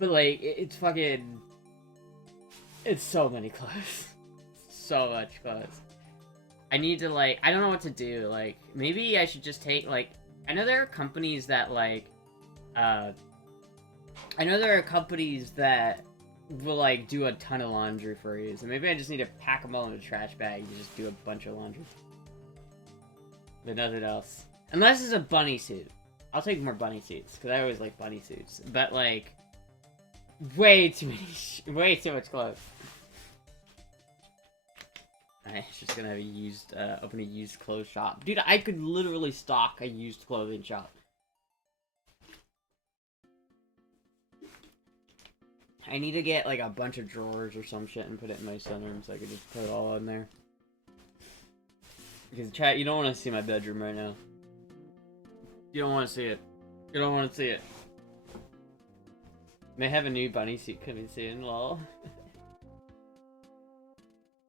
But like, it's fucking, it's so many clothes. So much clothes. I need to like, I don't know what to do. Like, maybe I should just take like, I know there are companies that like, will like do a ton of laundry for you. So maybe I just need to pack them all in a trash bag and just do a bunch of laundry. But nothing else. Unless it's a bunny suit. I'll take more bunny suits, because I always like bunny suits. But, like, way too much clothes. I'm just gonna have a used, open a used clothes shop. Dude, I could literally stock a used clothing shop. I need to get, like, a bunch of drawers or some shit and put it in my sunroom so I could just put it all in there. Because, chat, you don't want to see my bedroom right now. You don't want to see it. You don't want to see it. May have a new bunny suit coming soon, lol.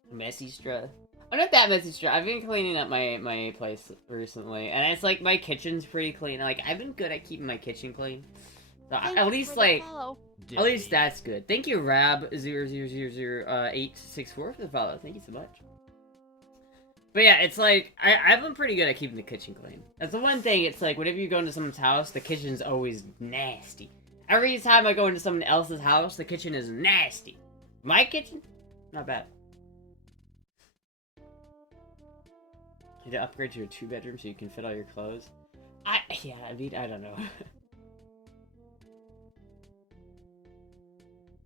Messy Stra. Oh, not that messy Stra. I've been cleaning up my place recently. And it's like, my kitchen's pretty clean. Like, I've been good at keeping my kitchen clean. So at least, like... At least that's good. Thank you, Rab0000864 for the follow. Thank you so much. But yeah, it's like, I've been pretty good at keeping the kitchen clean. That's the one thing, it's like, whenever you go into someone's house, the kitchen's always nasty. Every time I go into someone else's house, the kitchen is nasty. My kitchen? Not bad. You need to upgrade to a 2-bedroom so you can fit all your clothes? I don't know.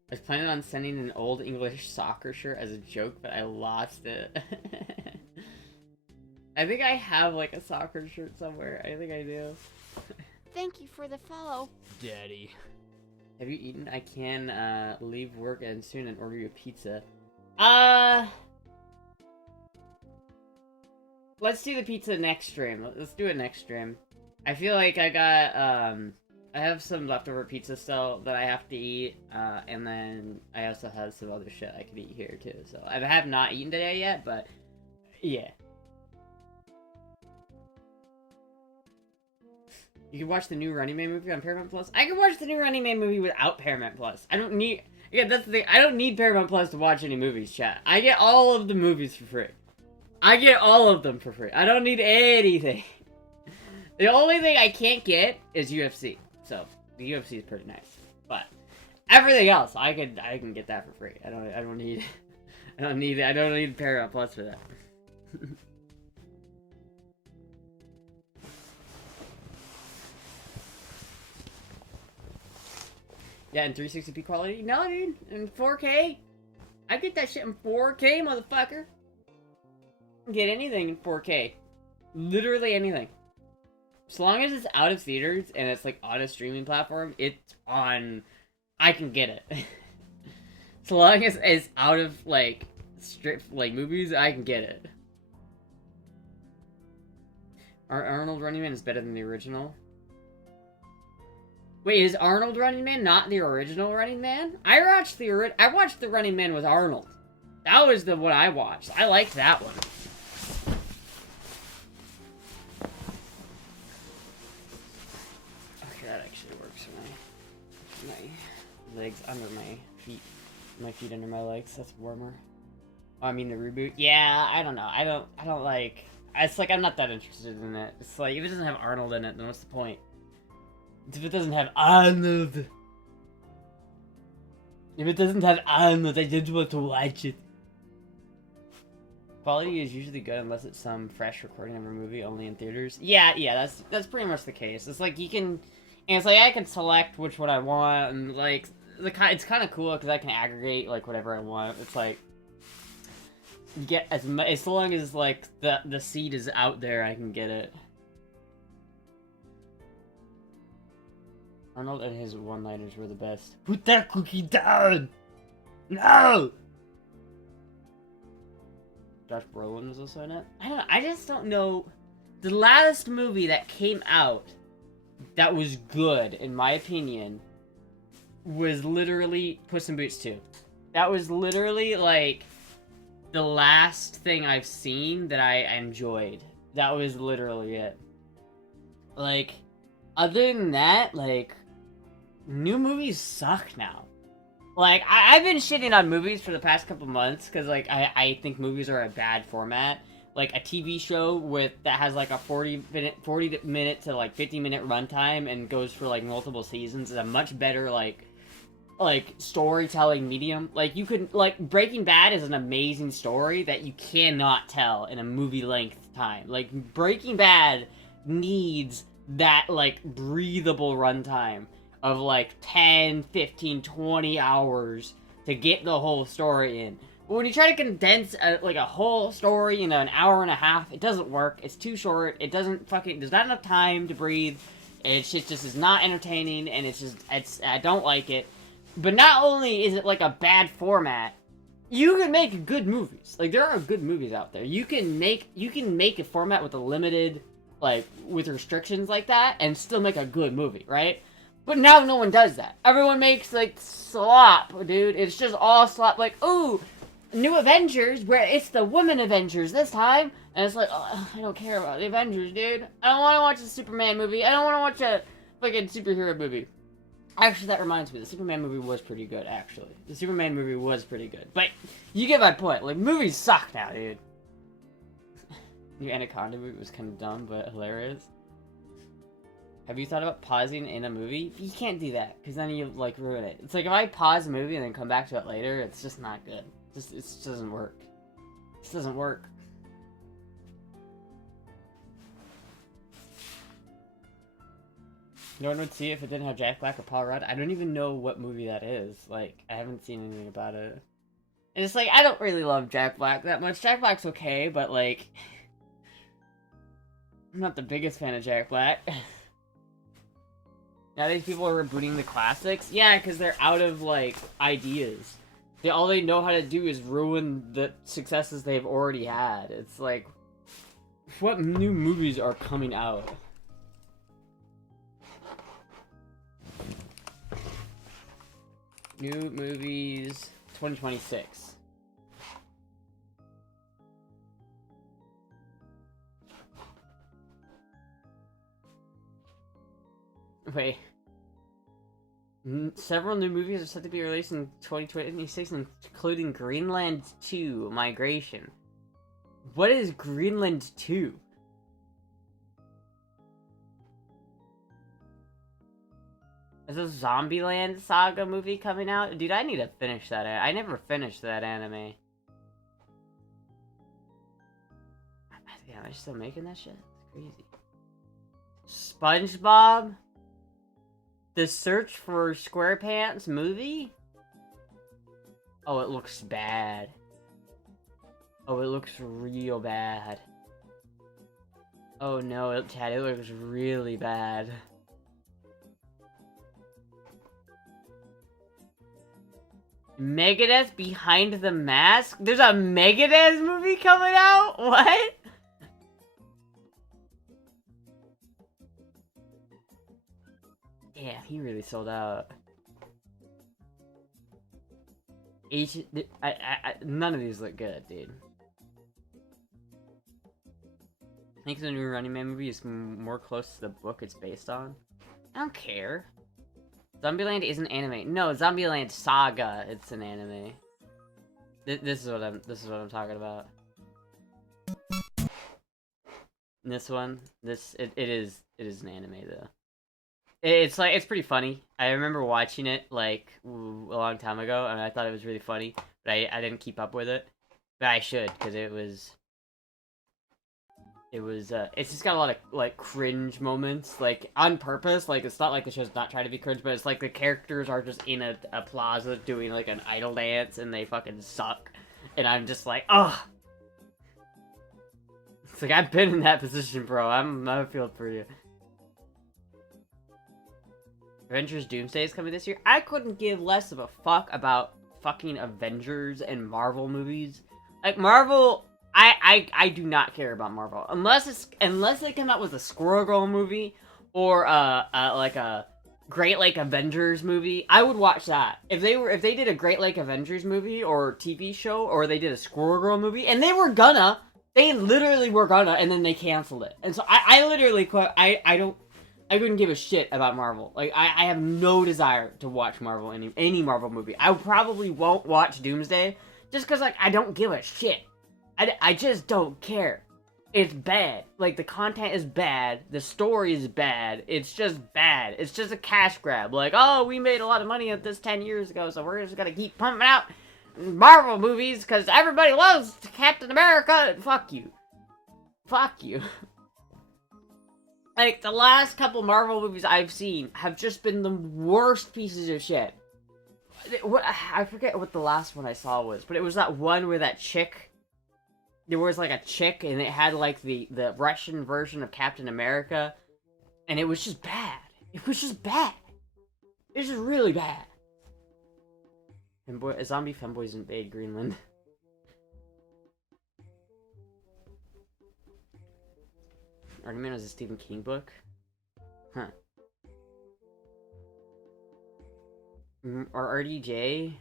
I was planning on sending an old English soccer shirt as a joke, but I lost it. I think I have, like, a soccer shirt somewhere. I think I do. Thank you for the follow. Daddy. Have you eaten? I can, leave work and soon and order you a pizza. Let's do the pizza next stream. Let's do it next stream. I feel like I got, I have some leftover pizza still that I have to eat, and then I also have some other shit I could eat here, too. So, I have not eaten today yet, but, yeah. You can watch the new Running Man movie on Paramount Plus. I can watch the new Running Man movie without Paramount Plus. I don't need... Yeah, that's the thing. I don't need Paramount Plus to watch any movies, chat. I get all of the movies for free. I get all of them for free. I don't need anything. The only thing I can't get is UFC. So, the UFC is pretty nice. But, everything else, I can get that for free. I don't need... I don't need Paramount Plus for that. Yeah, in 360p quality? No, dude. In 4K? I get that shit in 4K, motherfucker. Get anything in 4K. Literally anything. As long as it's out of theaters and it's like on a streaming platform, it's on. I can get it. So long as it's out of like strip like movies, I can get it. Arnold Running Man is better than the original. Wait, is Arnold Running Man not the original Running Man? I watched the Running Man with Arnold. That was the one I watched. I liked that one. Okay, that actually works for my legs under my feet. My feet under my legs. That's warmer. Oh, I mean the reboot. Yeah, I don't know. I don't like. It's like I'm not that interested in it. It's like if it doesn't have Arnold in it, then what's the point? If it doesn't have Arnold, I don't want to watch it. Quality is usually good unless it's some fresh recording of a movie only in theaters. Yeah, that's pretty much the case. It's like you can, and it's like I can select which one I want, and like it's kind of cool because I can aggregate like whatever I want. It's like you get as long as like the seed is out there, I can get it. Arnold and his one-liners were the best. Put that cookie down! No! Josh Brolin was also in it. I don't know. I just don't know. The last movie that came out that was good, in my opinion, was literally Puss in Boots 2. That was literally, like, the last thing I've seen that I enjoyed. That was literally it. Like, other than that, like, new movies suck now. Like, I've been shitting on movies for the past couple months, because, like, I think movies are a bad format. Like, a TV show that has, like, a 40 minute to, like, 50-minute runtime and goes for, like, multiple seasons is a much better, like, storytelling medium. Like, you could, like, Breaking Bad is an amazing story that you cannot tell in a movie-length time. Like, Breaking Bad needs that, like, breathable runtime of like 10, 15, 20 hours to get the whole story in. But when you try to condense like a whole story in an hour and a half, it doesn't work. It's too short. It doesn't there's not enough time to breathe. It's just is not entertaining, and I don't like it. But not only is it like a bad format, you can make good movies. Like, there are good movies out there. You can make a format with a limited, like, with restrictions like that and still make a good movie, right? But now no one does that. Everyone makes, like, slop, dude. It's just all slop. Like, ooh, new Avengers, where it's the women Avengers this time. And it's like, oh, I don't care about the Avengers, dude. I don't want to watch a Superman movie. I don't want to watch a fucking superhero movie. Actually, that reminds me. The Superman movie was pretty good, actually. The Superman movie was pretty good. But you get my point. Like, movies suck now, dude. New Anaconda movie was kind of dumb, but hilarious. Have you thought about pausing in a movie? You can't do that, because then you, like, ruin it. It's like, if I pause a movie and then come back to it later, it's just not good. It just doesn't work. It just doesn't work. No one would see it if it didn't have Jack Black or Paul Rudd. I don't even know what movie that is. Like, I haven't seen anything about it. And it's like, I don't really love Jack Black that much. Jack Black's okay, but, like, I'm not the biggest fan of Jack Black. Now these people are rebooting the classics? Yeah, because they're out of, like, ideas. All they know how to do is ruin the successes they've already had. It's like, what new movies are coming out? New movies, 2026. Wait. Several new movies are set to be released in 2026, including Greenland 2, Migration. What is Greenland 2? Is a Zombieland Saga movie coming out? Dude, I need to finish that. I never finished that anime. Damn, are they still making that shit? It's crazy. SpongeBob? The Search for SquarePants movie? Oh, it looks bad. Oh, it looks real bad. Oh no, Chad, it looks really bad. Megadeth Behind the Mask? There's a Megadeth movie coming out? What? Yeah, he really sold out. None of these look good, dude. I think the new Running Man movie is more close to the book it's based on. I don't care. Zombieland isn't anime. No, Zombieland Saga. It's an anime. This is what I'm talking about. This one, it is an anime though. It's pretty funny. I remember watching it like a long time ago, and I thought it was really funny, but I didn't keep up with it. But I should, because it's just got a lot of like cringe moments, like on purpose. Like it's not like the show's not trying to be cringe, but it's like the characters are just in a plaza doing like an idol dance, and they fucking suck. And I'm just like, ugh. It's like I've been in that position, bro. I feel for you. Avengers Doomsday is coming this year. I couldn't give less of a fuck about fucking Avengers and Marvel movies. Like Marvel, I do not care about Marvel unless they come out with a Squirrel Girl movie or like a Great Lake Avengers movie. I would watch that. If they did a Great Lake Avengers movie or TV show, or they did a Squirrel Girl movie, and they literally were gonna, and then they canceled it. And so I literally I couldn't give a shit about Marvel. Like, I have no desire to watch any Marvel movie. I probably won't watch Doomsday, just because, like, I don't give a shit. I just don't care. It's bad. Like, the content is bad. The story is bad. It's just bad. It's just a cash grab. Like, oh, we made a lot of money at this 10 years ago, so we're just gonna keep pumping out Marvel movies, because everybody loves Captain America. Fuck you. Fuck you. Like, the last couple Marvel movies I've seen have just been the worst pieces of shit. I forget what the last one I saw was, but it was that one where that chick... There was, like, a chick, and it had, like, the Russian version of Captain America, and it was just bad. It was just bad. It was just really bad. And boy, zombie femboys invade Greenland. Running Man was a Stephen King book? Huh. Or RDJ?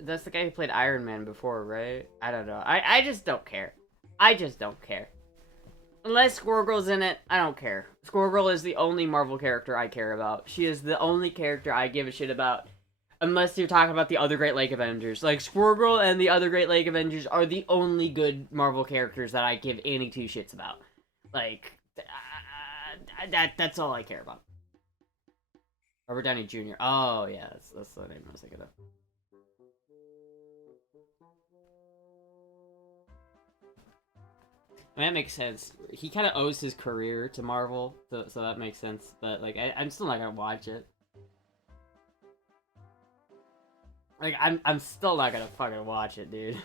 That's the guy who played Iron Man before, right? I don't know. I just don't care. I just don't care. Unless Squirrel Girl's in it, I don't care. Squirrel Girl is the only Marvel character I care about. She is the only character I give a shit about. Unless you're talking about the other Great Lake Avengers. Like, Squirrel Girl and the other Great Lake Avengers are the only good Marvel characters that I give any two shits about. Like, that's all I care about. Robert Downey Jr. Oh, yeah, that's the name I was thinking of. I mean, that makes sense. He kind of owes his career to Marvel, so that makes sense. But, like, I'm still not gonna watch it. Like, I'm still not gonna fucking watch it, dude.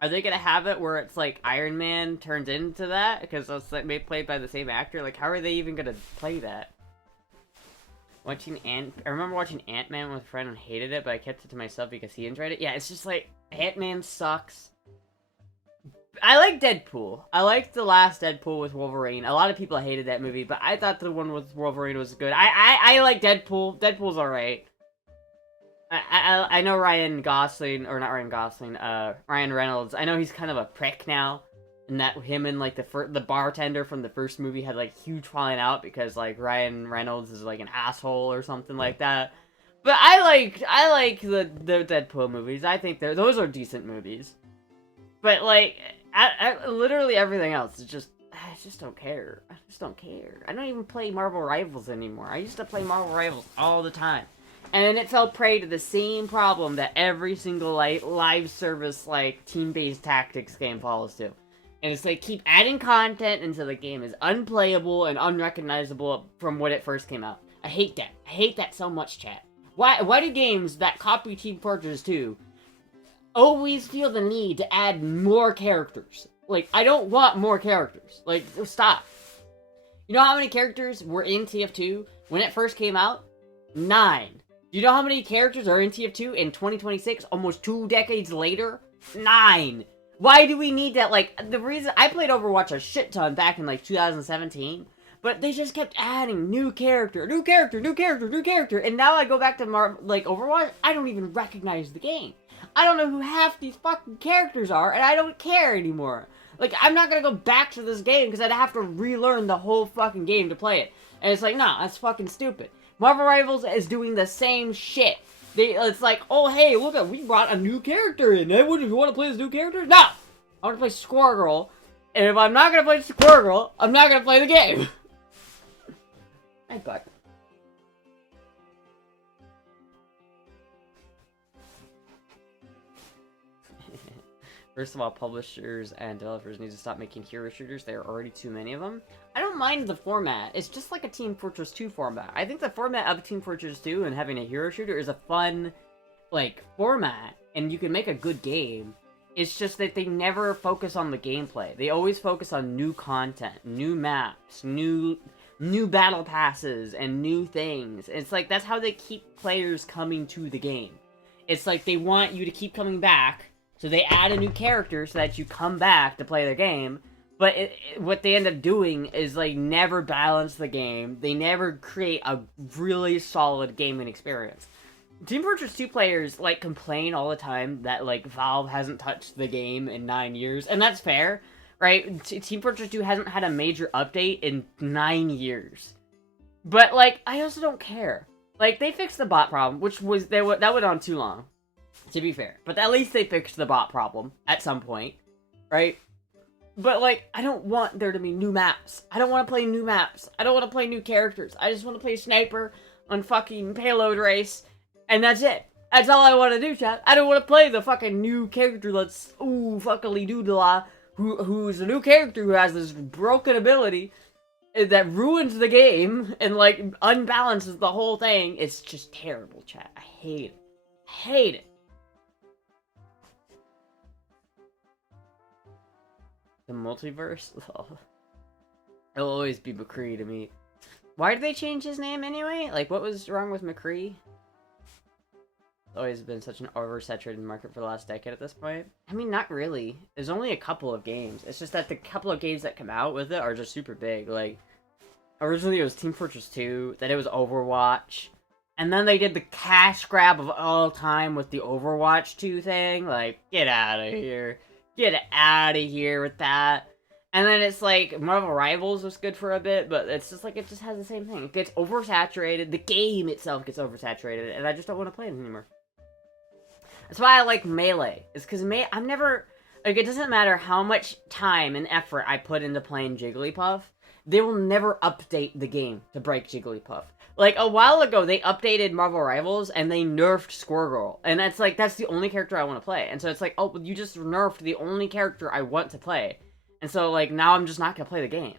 Are they gonna have it where it's like Iron Man turns into that? Because it's like maybe played by the same actor? Like, how are they even gonna play that? I remember watching Ant-Man with a friend and hated it, but I kept it to myself because he enjoyed it. Yeah, it's just like, Ant-Man sucks. I like Deadpool. I liked the last Deadpool with Wolverine. A lot of people hated that movie, but I thought the one with Wolverine was good. I like Deadpool. Deadpool's alright. I know Ryan Reynolds. I know he's kind of a prick now. And that him and, like, the bartender from the first movie had, like, huge falling out because, like, Ryan Reynolds is, like, an asshole or something like that. But I like the Deadpool movies. I think those are decent movies. But, like, literally everything else is just, I just don't care. I just don't care. I don't even play Marvel Rivals anymore. I used to play Marvel Rivals all the time. And it fell prey to the same problem that every single like live service like team-based tactics game falls to. And it's like keep adding content until the game is unplayable and unrecognizable from when it first came out. I hate that. I hate that so much, chat. Why do games that copy Team Fortress 2 always feel the need to add more characters? Like, I don't want more characters. Like, stop. You know how many characters were in TF2 when it first came out? 9. Do you know how many characters are in TF2 in 2026, almost 2 decades later? 9. Why do we need that? Like, the reason I played Overwatch a shit ton back in like 2017, but they just kept adding new character, and now I go back to Overwatch, I don't even recognize the game. I don't know who half these fucking characters are, and I don't care anymore. Like, I'm not gonna go back to this game because I'd have to relearn the whole fucking game to play it. And it's like, nah, that's fucking stupid. Marvel Rivals is doing the same shit. It's like, oh hey, look, we brought a new character in. Hey, what, do you want to play this new character? No! I want to play Squirrel Girl. And if I'm not gonna play Squirrel Girl, I'm not gonna play the game. I got it. First of all, publishers and developers need to stop making hero shooters. There are already too many of them. I don't mind the format. It's just like a Team Fortress 2 format. I think the format of Team Fortress 2 and having a hero shooter is a fun, like, format. And you can make a good game. It's just that they never focus on the gameplay. They always focus on new content, new maps, new battle passes, and new things. It's like, that's how they keep players coming to the game. It's like, they want you to keep coming back. So they add a new character so that you come back to play their game, but what they end up doing is, like, never balance the game. They never create a really solid gaming experience. Team Fortress 2 players, like, complain all the time that, like, Valve hasn't touched the game in 9 years, and that's fair, right? Team Fortress 2 hasn't had a major update in 9 years. But, like, I also don't care. Like, they fixed the bot problem, which was, that went on too long. To be fair. But at least they fixed the bot problem at some point, right? But, like, I don't want there to be new maps. I don't want to play new maps. I don't want to play new characters. I just want to play Sniper on fucking Payload Race, and that's it. That's all I want to do, chat. I don't want to play the fucking new character that's, ooh, fuckily doodlah, who's a new character who has this broken ability that ruins the game and, like, unbalances the whole thing. It's just terrible, chat. I hate it. I hate it. The multiverse? It'll always be McCree to me. Why did they change his name anyway? Like, what was wrong with McCree? It's always been such an oversaturated market for the last decade at this point. I mean, not really. There's only a couple of games. It's just that the couple of games that come out with it are just super big. Like, originally it was Team Fortress 2, then it was Overwatch, and then they did the cash grab of all time with the Overwatch 2 thing. Like, get out of here. Get out of here with that. And then it's like, Marvel Rivals was good for a bit, but it's just like, it just has the same thing. It gets oversaturated, the game itself gets oversaturated, and I just don't want to play it anymore. That's why I like Melee. It's because I'm never, like, it doesn't matter how much time and effort I put into playing Jigglypuff, they will never update the game to break Jigglypuff. Like, a while ago, they updated Marvel Rivals, and they nerfed Squirrel. And that's like, that's the only character I want to play. And so it's like, oh, you just nerfed the only character I want to play. And so, like, now I'm just not going to play the game.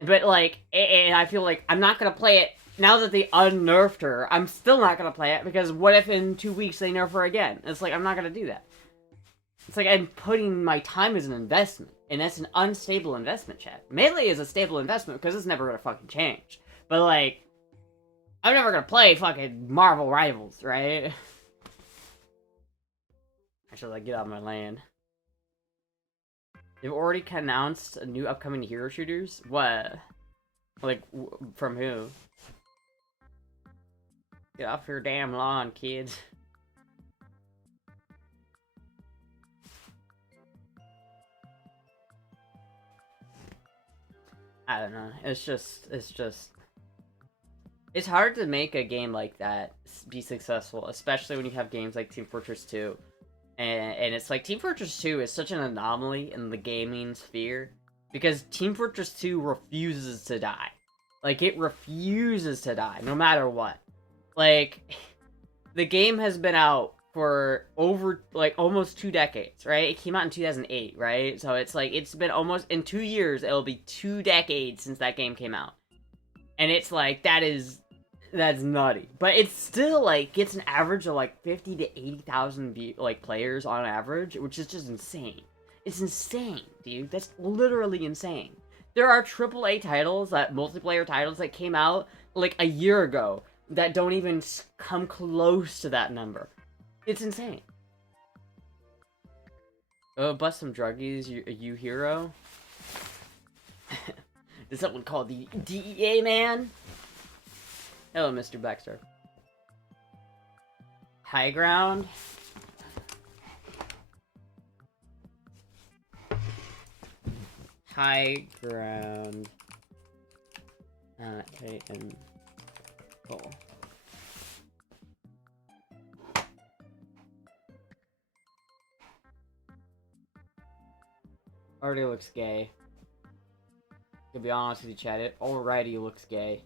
But, like, and I feel like I'm not going to play it, now that they unnerfed her, I'm still not going to play it, because what if in 2 weeks they nerf her again? It's like, I'm not going to do that. It's like, I'm putting my time as an investment, and that's an unstable investment, chat. Melee is a stable investment, because it's never going to fucking change. But, like, I'm never gonna play fucking Marvel Rivals, right? I should, like, get out of my land. They've already announced a new upcoming hero shooters? What? Like, from who? Get off your damn lawn, kids. I don't know. It's just... It's hard to make a game like that be successful, especially when you have games like Team Fortress 2. And it's like, Team Fortress 2 is such an anomaly in the gaming sphere, because Team Fortress 2 refuses to die. Like, it refuses to die, no matter what. Like, the game has been out for over, like, almost 2 decades, right? It came out in 2008, right? So it's like, it's been almost, in 2 years, it'll be 2 decades since that game came out. And it's like, that's nutty. But it's still, like, gets an average of, like, 50 to 80,000, like, players on average, which is just insane. It's insane, dude. That's literally insane. There are AAA titles, multiplayer titles that came out, like, a year ago, that don't even come close to that number. It's insane. Oh, bust some druggies, you hero? There's something called the DEA man? Hello, Mr. Baxter. High ground? High ground. Okay, and... Oh. Already looks gay. To be honest with you, chat, it already looks gay.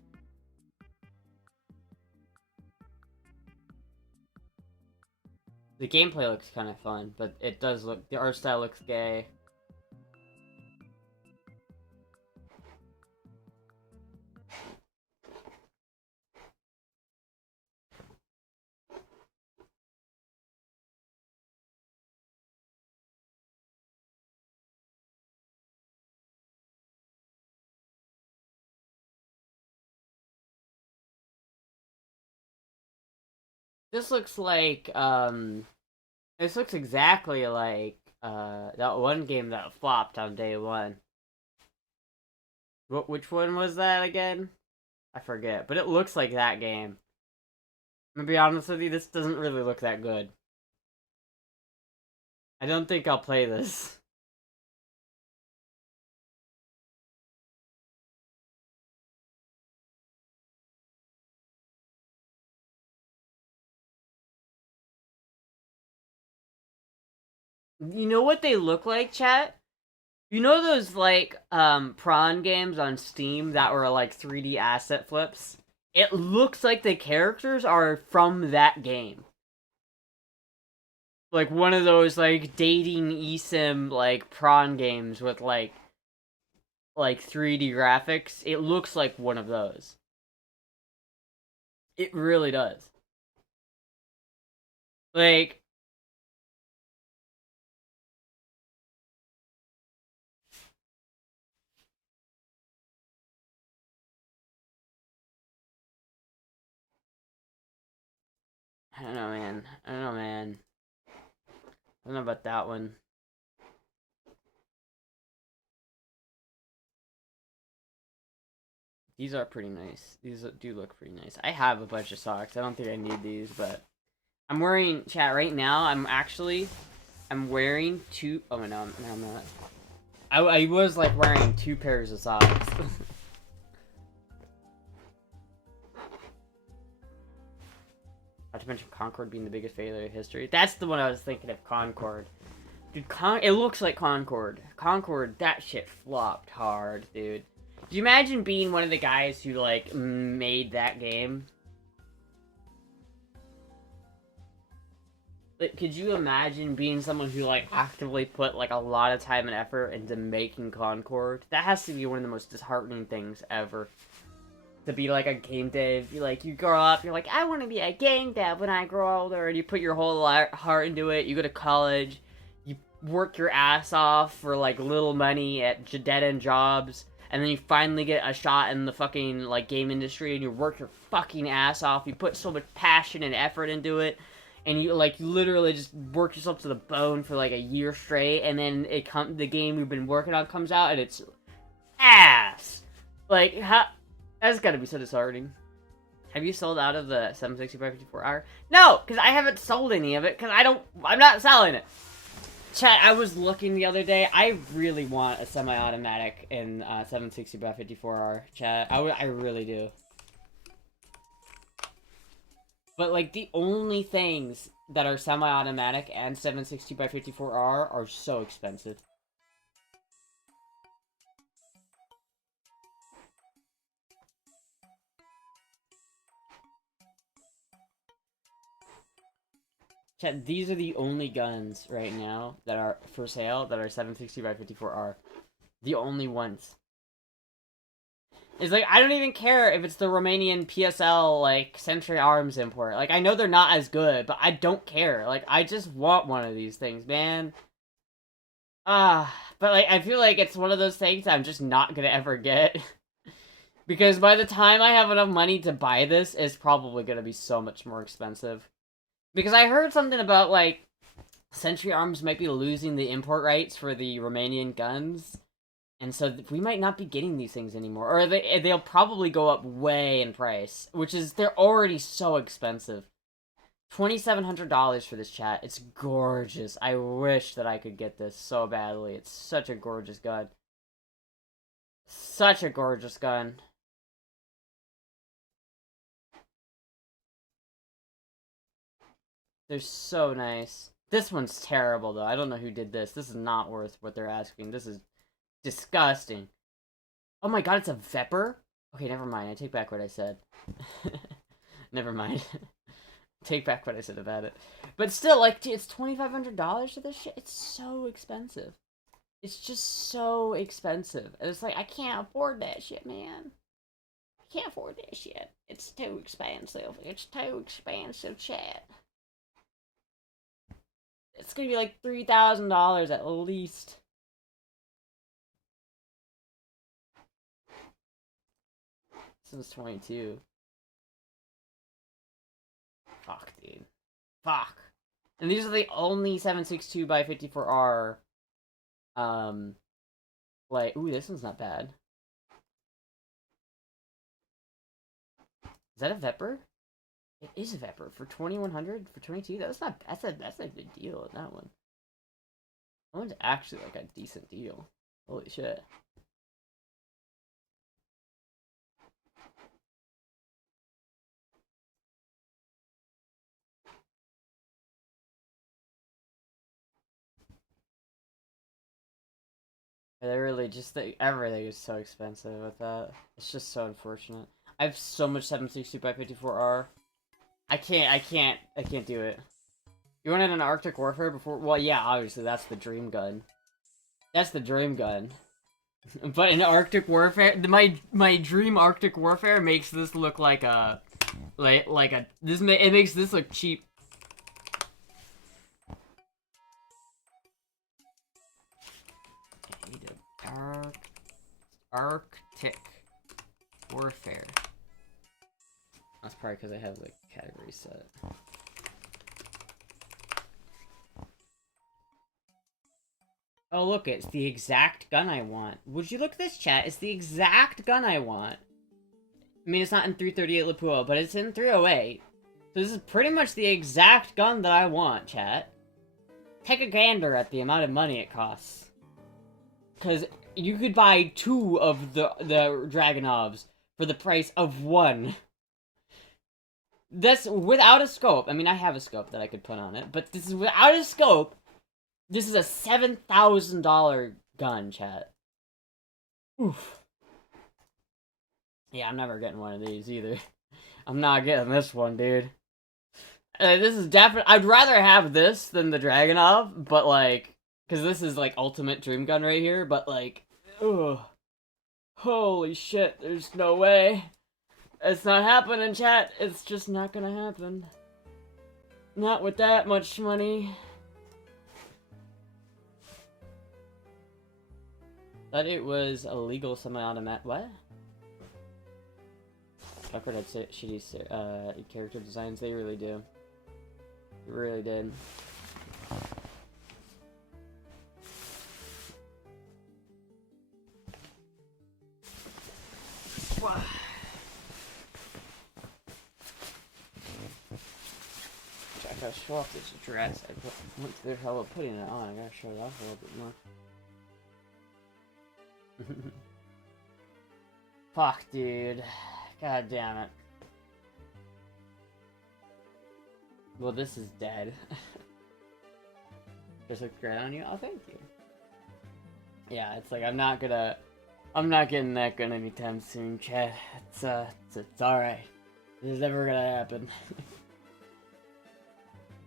The gameplay looks kind of fun, but it does look... The art style looks gay. This looks like, this looks exactly like, that one game that flopped on day one. Which one was that again? I forget, but it looks like that game. I'm gonna be honest with you, this doesn't really look that good. I don't think I'll play this. You know what they look like, chat? You know those, like, prawn games on Steam that were, like, 3D asset flips? It looks like the characters are from that game. Like, one of those, like, dating eSIM, like, prawn games with, like 3D graphics. It looks like one of those. It really does. Like... I don't know, man. I don't know, man. I don't know about that one. These are pretty nice. These do look pretty nice. I have a bunch of socks. I don't think I need these, but... I'm wearing... Chat, right now, I'm wearing two... Oh, no, I'm not. I was, like, wearing 2 pairs of socks. Not to mention Concord being the biggest failure in history. That's the one I was thinking of, Concord. Dude, it looks like Concord. Concord, that shit flopped hard, dude. Do you imagine being one of the guys who, like, made that game? Like, could you imagine being someone who, like, actively put, like, a lot of time and effort into making Concord? That has to be one of the most disheartening things ever. To be, like, a game dev. You grow up, you're like, I want to be a game dev when I grow older, and you put your whole heart into it, you go to college, you work your ass off for, like, little money at dead-end jobs, and then you finally get a shot in the fucking, like, game industry, and you work your fucking ass off, you put so much passion and effort into it, and you, like, literally just work yourself to the bone for, like, a year straight, and then the game you've been working on comes out, and it's ass! Like, that's gotta be so disheartening. Have you sold out of the 760 by 54 hour? No! Because I haven't sold any of it, because I'm not selling it! Chat, I was looking the other day, I really want a semi-automatic in 760 by 54R, chat. I really do. But, like, the only things that are semi-automatic and 760 by 54R are so expensive. Chat, these are the only guns right now that are for sale that are 760 by 54R. The only ones. It's like, I don't even care if it's the Romanian PSL, like, Century Arms import. Like, I know they're not as good, but I don't care. Like, I just want one of these things, man. But, like, I feel like it's one of those things I'm just not gonna ever get. Because by the time I have enough money to buy this, it's probably gonna be so much more expensive. Because I heard something about, like, Century Arms might be losing the import rights for the Romanian guns. And so we might not be getting these things anymore. Or they'll probably go up way in price. Which is, they're already so expensive. $2,700 for this, chat. It's gorgeous. I wish that I could get this so badly. It's such a gorgeous gun. Such a gorgeous gun. They're so nice. This one's terrible, though. I don't know who did this. This is not worth what they're asking. This is disgusting. Oh my god, it's a Vepr? Okay, never mind. I take back what I said. Never mind. Take back what I said about it. But still, like, it's $2,500 for this shit? It's so expensive. It's just so expensive. And it's like, I can't afford that shit, man. I can't afford that shit. It's too expensive. It's too expensive, chat. It's gonna be like $3,000 at least. This one's 22. Fuck, dude. Fuck. And these are the only 762 by 54R. Like, ooh, this one's not bad. Is that a Vepr? It is a Vepr for 2,100 for 22. That's not. That's a good deal on that one. That one's actually like a decent deal. Holy shit. They really just everything is so expensive with that. It's just so unfortunate. I have so much 760 by 54R. I can't do it. You wanted an Arctic Warfare before? Well, yeah, obviously that's the dream gun. That's the dream gun. But in Arctic Warfare, my dream Arctic Warfare makes this look like a, it makes this look cheap. Arctic Warfare. That's probably because I have like category set. Oh look, it's the exact gun I want. Would you look at this, chat? It's the exact gun I want. I mean, it's not in 338 Lapua, but it's in 308. So this is pretty much the exact gun that I want, chat. Take a gander at the amount of money it costs. Because you could buy 2 of the Dragunovs for the price of 1. That's without a scope. I mean, I have a scope that I could put on it, but this is without a scope. This is a $7,000 gun, chat. Oof. Yeah, I'm never getting one of these either. I'm not getting this one, dude. This is definitely... I'd rather have this than the Dragunov, but like... Because this is like ultimate dream gun right here, but like... Ugh. Holy shit, there's no way. It's not happening, chat. It's just not gonna happen. Not with that much money. Thought it was illegal semi-automatic. What? Fuck, had shitty character designs. They really do. They really did. I gotta show off this dress. I went through the hell of putting it on. I gotta show it off a little bit more. Fuck, dude. God damn it. Well, this is dead. This looks great on you. Oh, thank you. Yeah, it's like I'm not getting that gun anytime soon, chat. It's alright. This is never gonna happen.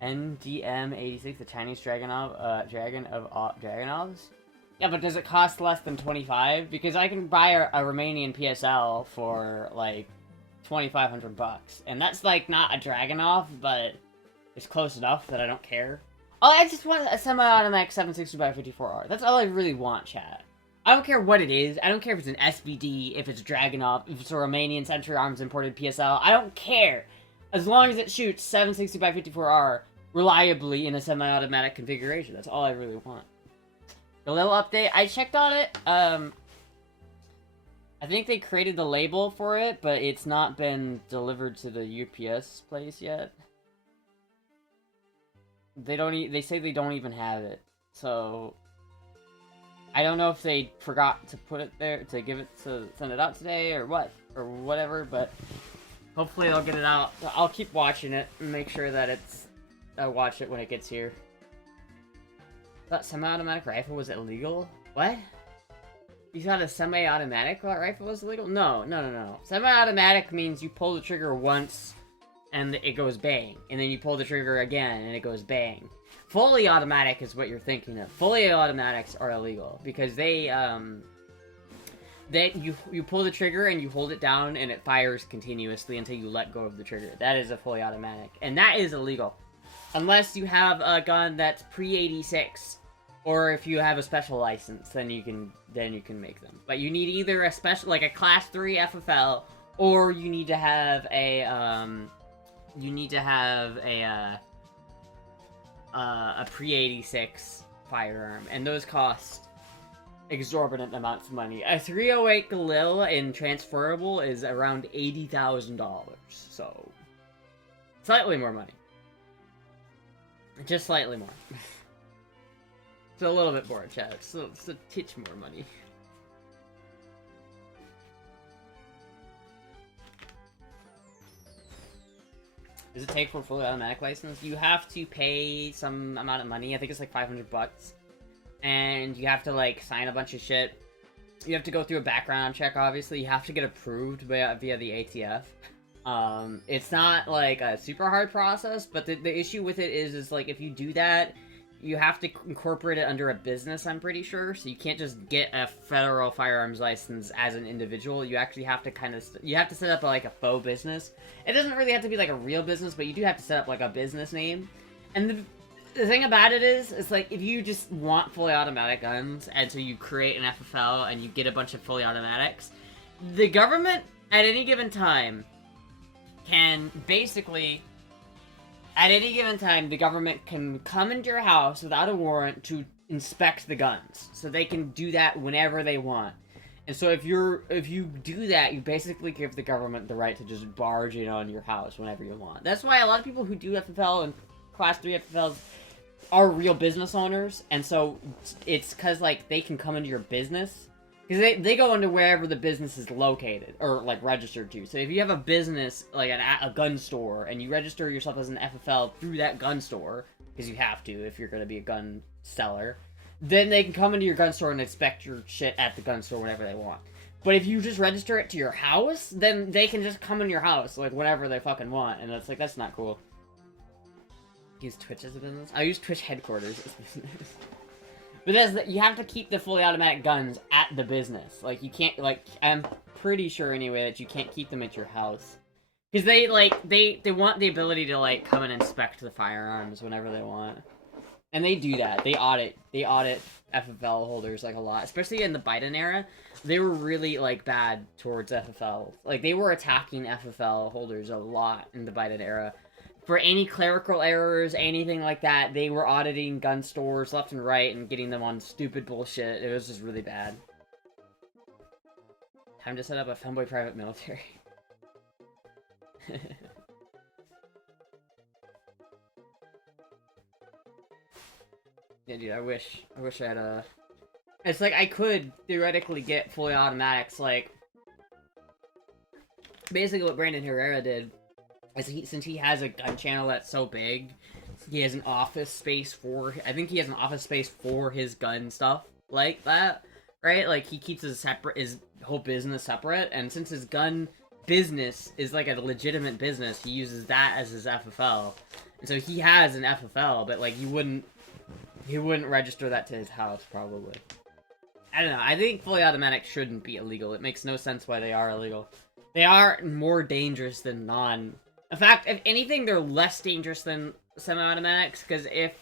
NDM86, the Chinese dragon of Dragonovs? Yeah, but does it cost less than 25? Because I can buy a Romanian PSL for, like, 2,500 bucks. And that's, like, not a Dragonov, but it's close enough that I don't care. Oh, I just want a semi-automatic 760x54R. That's all I really want, chat. I don't care what it is. I don't care if it's an SBD, if it's Dragonov, if it's a Romanian Century Arms imported PSL. I don't care. As long as it shoots 760x54R reliably in a semi-automatic configuration. That's all I really want. A little update. I checked on it. I think they created the label for it, but it's not been delivered to the UPS place yet. They say they don't even have it. So I don't know if they forgot to put it there, to send it out today or what, or whatever, but hopefully they'll get it out. I'll keep watching it and make sure that I watch it when it gets here. That semi-automatic rifle was illegal? What? You thought a semi-automatic rifle was illegal? No. Semi-automatic means you pull the trigger once and it goes bang, and then you pull the trigger again and it goes bang. Fully automatic is what you're thinking of. Fully automatics are illegal because you pull the trigger and you hold it down and it fires continuously until you let go of the trigger. That is a fully automatic, and that is illegal unless you have a gun that's pre-86, or if you have a special license, then you can make them. But you need either a special, like a class 3 FFL, or you need to have a pre-86 firearm, and those cost exorbitant amounts of money. A 308 Galil in transferable is around $80,000, so slightly more money. Just slightly more. It's a little bit more, chat. It's a titch more money. Does it take for a fully automatic license? You have to pay some amount of money. I think it's like 500 bucks. And you have to, like, sign a bunch of shit. You have to go through a background check, obviously. You have to get approved via the ATF. It's not, like, a super hard process, but the issue with it is, like, if you do that, you have to incorporate it under a business, I'm pretty sure. So you can't just get a federal firearms license as an individual. You actually have to you have to set up, like, a faux business. It doesn't really have to be, like, a real business, but you do have to set up, like, a business name. And the thing about it is, like, if you just want fully automatic guns, and so you create an FFL and you get a bunch of fully automatics, the government, at any given time, can basically... At any given time, the government can come into your house without a warrant to inspect the guns. So they can do that whenever they want. And so if you do that, you basically give the government the right to just barge in on your house whenever you want. That's why a lot of people who do FFL and Class 3 FFLs are real business owners. And so it's because, like, they can come into your business. Because they go into wherever the business is located, or, like, registered to. So if you have a business, like a gun store, and you register yourself as an FFL through that gun store, because you have to if you're going to be a gun seller, then they can come into your gun store and inspect your shit at the gun store whenever they want. But if you just register it to your house, then they can just come in your house, like, whenever they fucking want, and it's like, that's not cool. Use Twitch as a business? I use Twitch headquarters as business. But you have to keep the fully automatic guns at the business. Like, you can't, like, I'm pretty sure anyway that you can't keep them at your house. Because they want the ability to, like, come and inspect the firearms whenever they want. And they do that. They audit FFL holders, like, a lot. Especially in the Biden era, they were really, like, bad towards FFL. Like, they were attacking FFL holders a lot in the Biden era. For any clerical errors, anything like that, they were auditing gun stores left and right and getting them on stupid bullshit. It was just really bad. Time to set up a femboy private military. Yeah, dude, I wish I had a... It's like, I could theoretically get fully automatics, like... Basically what Brandon Herrera did, since he has a gun channel that's so big, he has an office space for... I think he has an office space for his gun stuff like that, right? Like, he keeps his whole business separate, and since his gun business is like a legitimate business, he uses that as his FFL. And so he has an FFL, but like he wouldn't register that to his house, probably. I don't know, I think fully automatic shouldn't be illegal. It makes no sense why they are illegal. They are more dangerous than non... In fact, if anything, they're less dangerous than semi-automatics, because if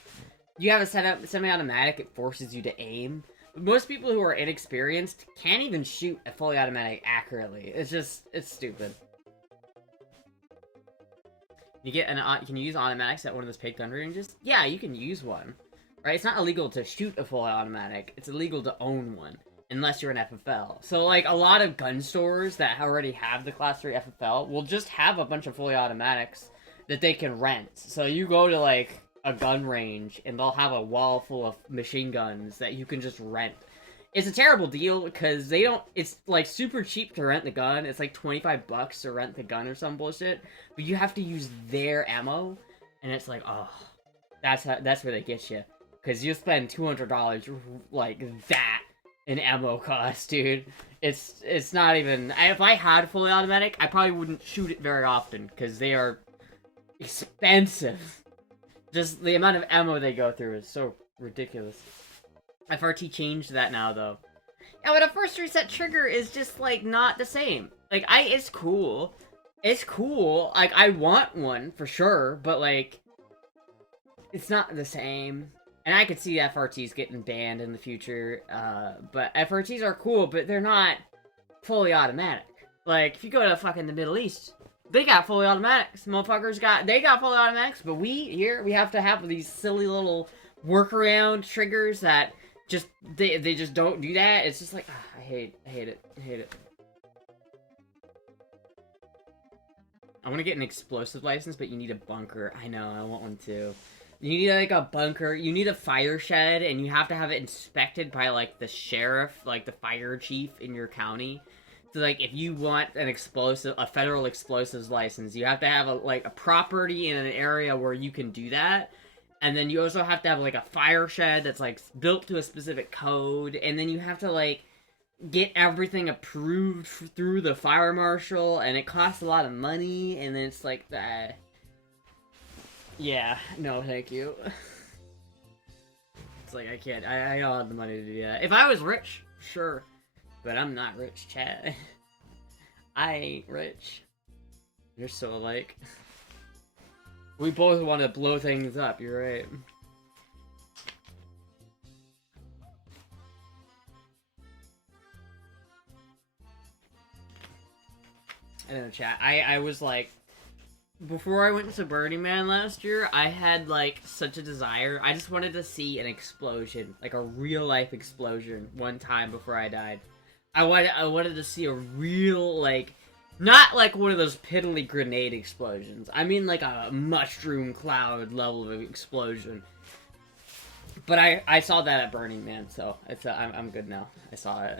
you have a semi-automatic, it forces you to aim. But most people who are inexperienced can't even shoot a fully automatic accurately. It's stupid. Can you use automatics at one of those paid gun ranges? Yeah, you can use one. Right? It's not illegal to shoot a fully automatic. It's illegal to own one. Unless you're an FFL. So, like, a lot of gun stores that already have the Class 3 FFL will just have a bunch of fully automatics that they can rent. So you go to, like, a gun range, and they'll have a wall full of machine guns that you can just rent. It's a terrible deal, because they don't... It's, like, super cheap to rent the gun. It's, like, 25 bucks to rent the gun or some bullshit. But you have to use their ammo, and it's like, oh... That's where they get you. Because you spend $200, like, that... an ammo cost, dude. It's not even... If I had fully automatic, I probably wouldn't shoot it very often, because they are expensive. Just the amount of ammo they go through is so ridiculous. FRT changed that now, though. Yeah, but a first reset trigger is just, like, not the same. Like, it's cool. It's cool. Like, I want one, for sure, but, like, it's not the same. And I could see FRTs getting banned in the future, but FRTs are cool, but they're not fully automatic. Like, if you go to fucking the Middle East, they got fully automatics. Motherfuckers they got fully automatics, but we have to have these silly little workaround triggers that just, they just don't do that. It's just like, I hate it. I want to get an explosive license, but you need a bunker. I know, I want one too. You need, like, a bunker, you need a fire shed, and you have to have it inspected by, like, the sheriff, like, the fire chief in your county. So, like, if you want a federal explosives license, you have to have, a property in an area where you can do that. And then you also have to have, like, a fire shed that's, like, built to a specific code, and then you have to, like, get everything approved through the fire marshal, and it costs a lot of money, and then it's like, yeah, no, thank you. It's like, I can't, I don't have the money to do that. If I was rich, sure. But I'm not rich, chat. I ain't rich. You're so alike. We both want to blow things up, you're right. I don't know, chat. I was like, before I went to Burning Man last year, I had, like, such a desire. I just wanted to see an explosion. Like, a real-life explosion one time before I died. I wanted to see a real, like... Not, like, one of those piddly grenade explosions. I mean, like, a mushroom cloud level of explosion. But I saw that at Burning Man, so it's I'm good now. I saw it.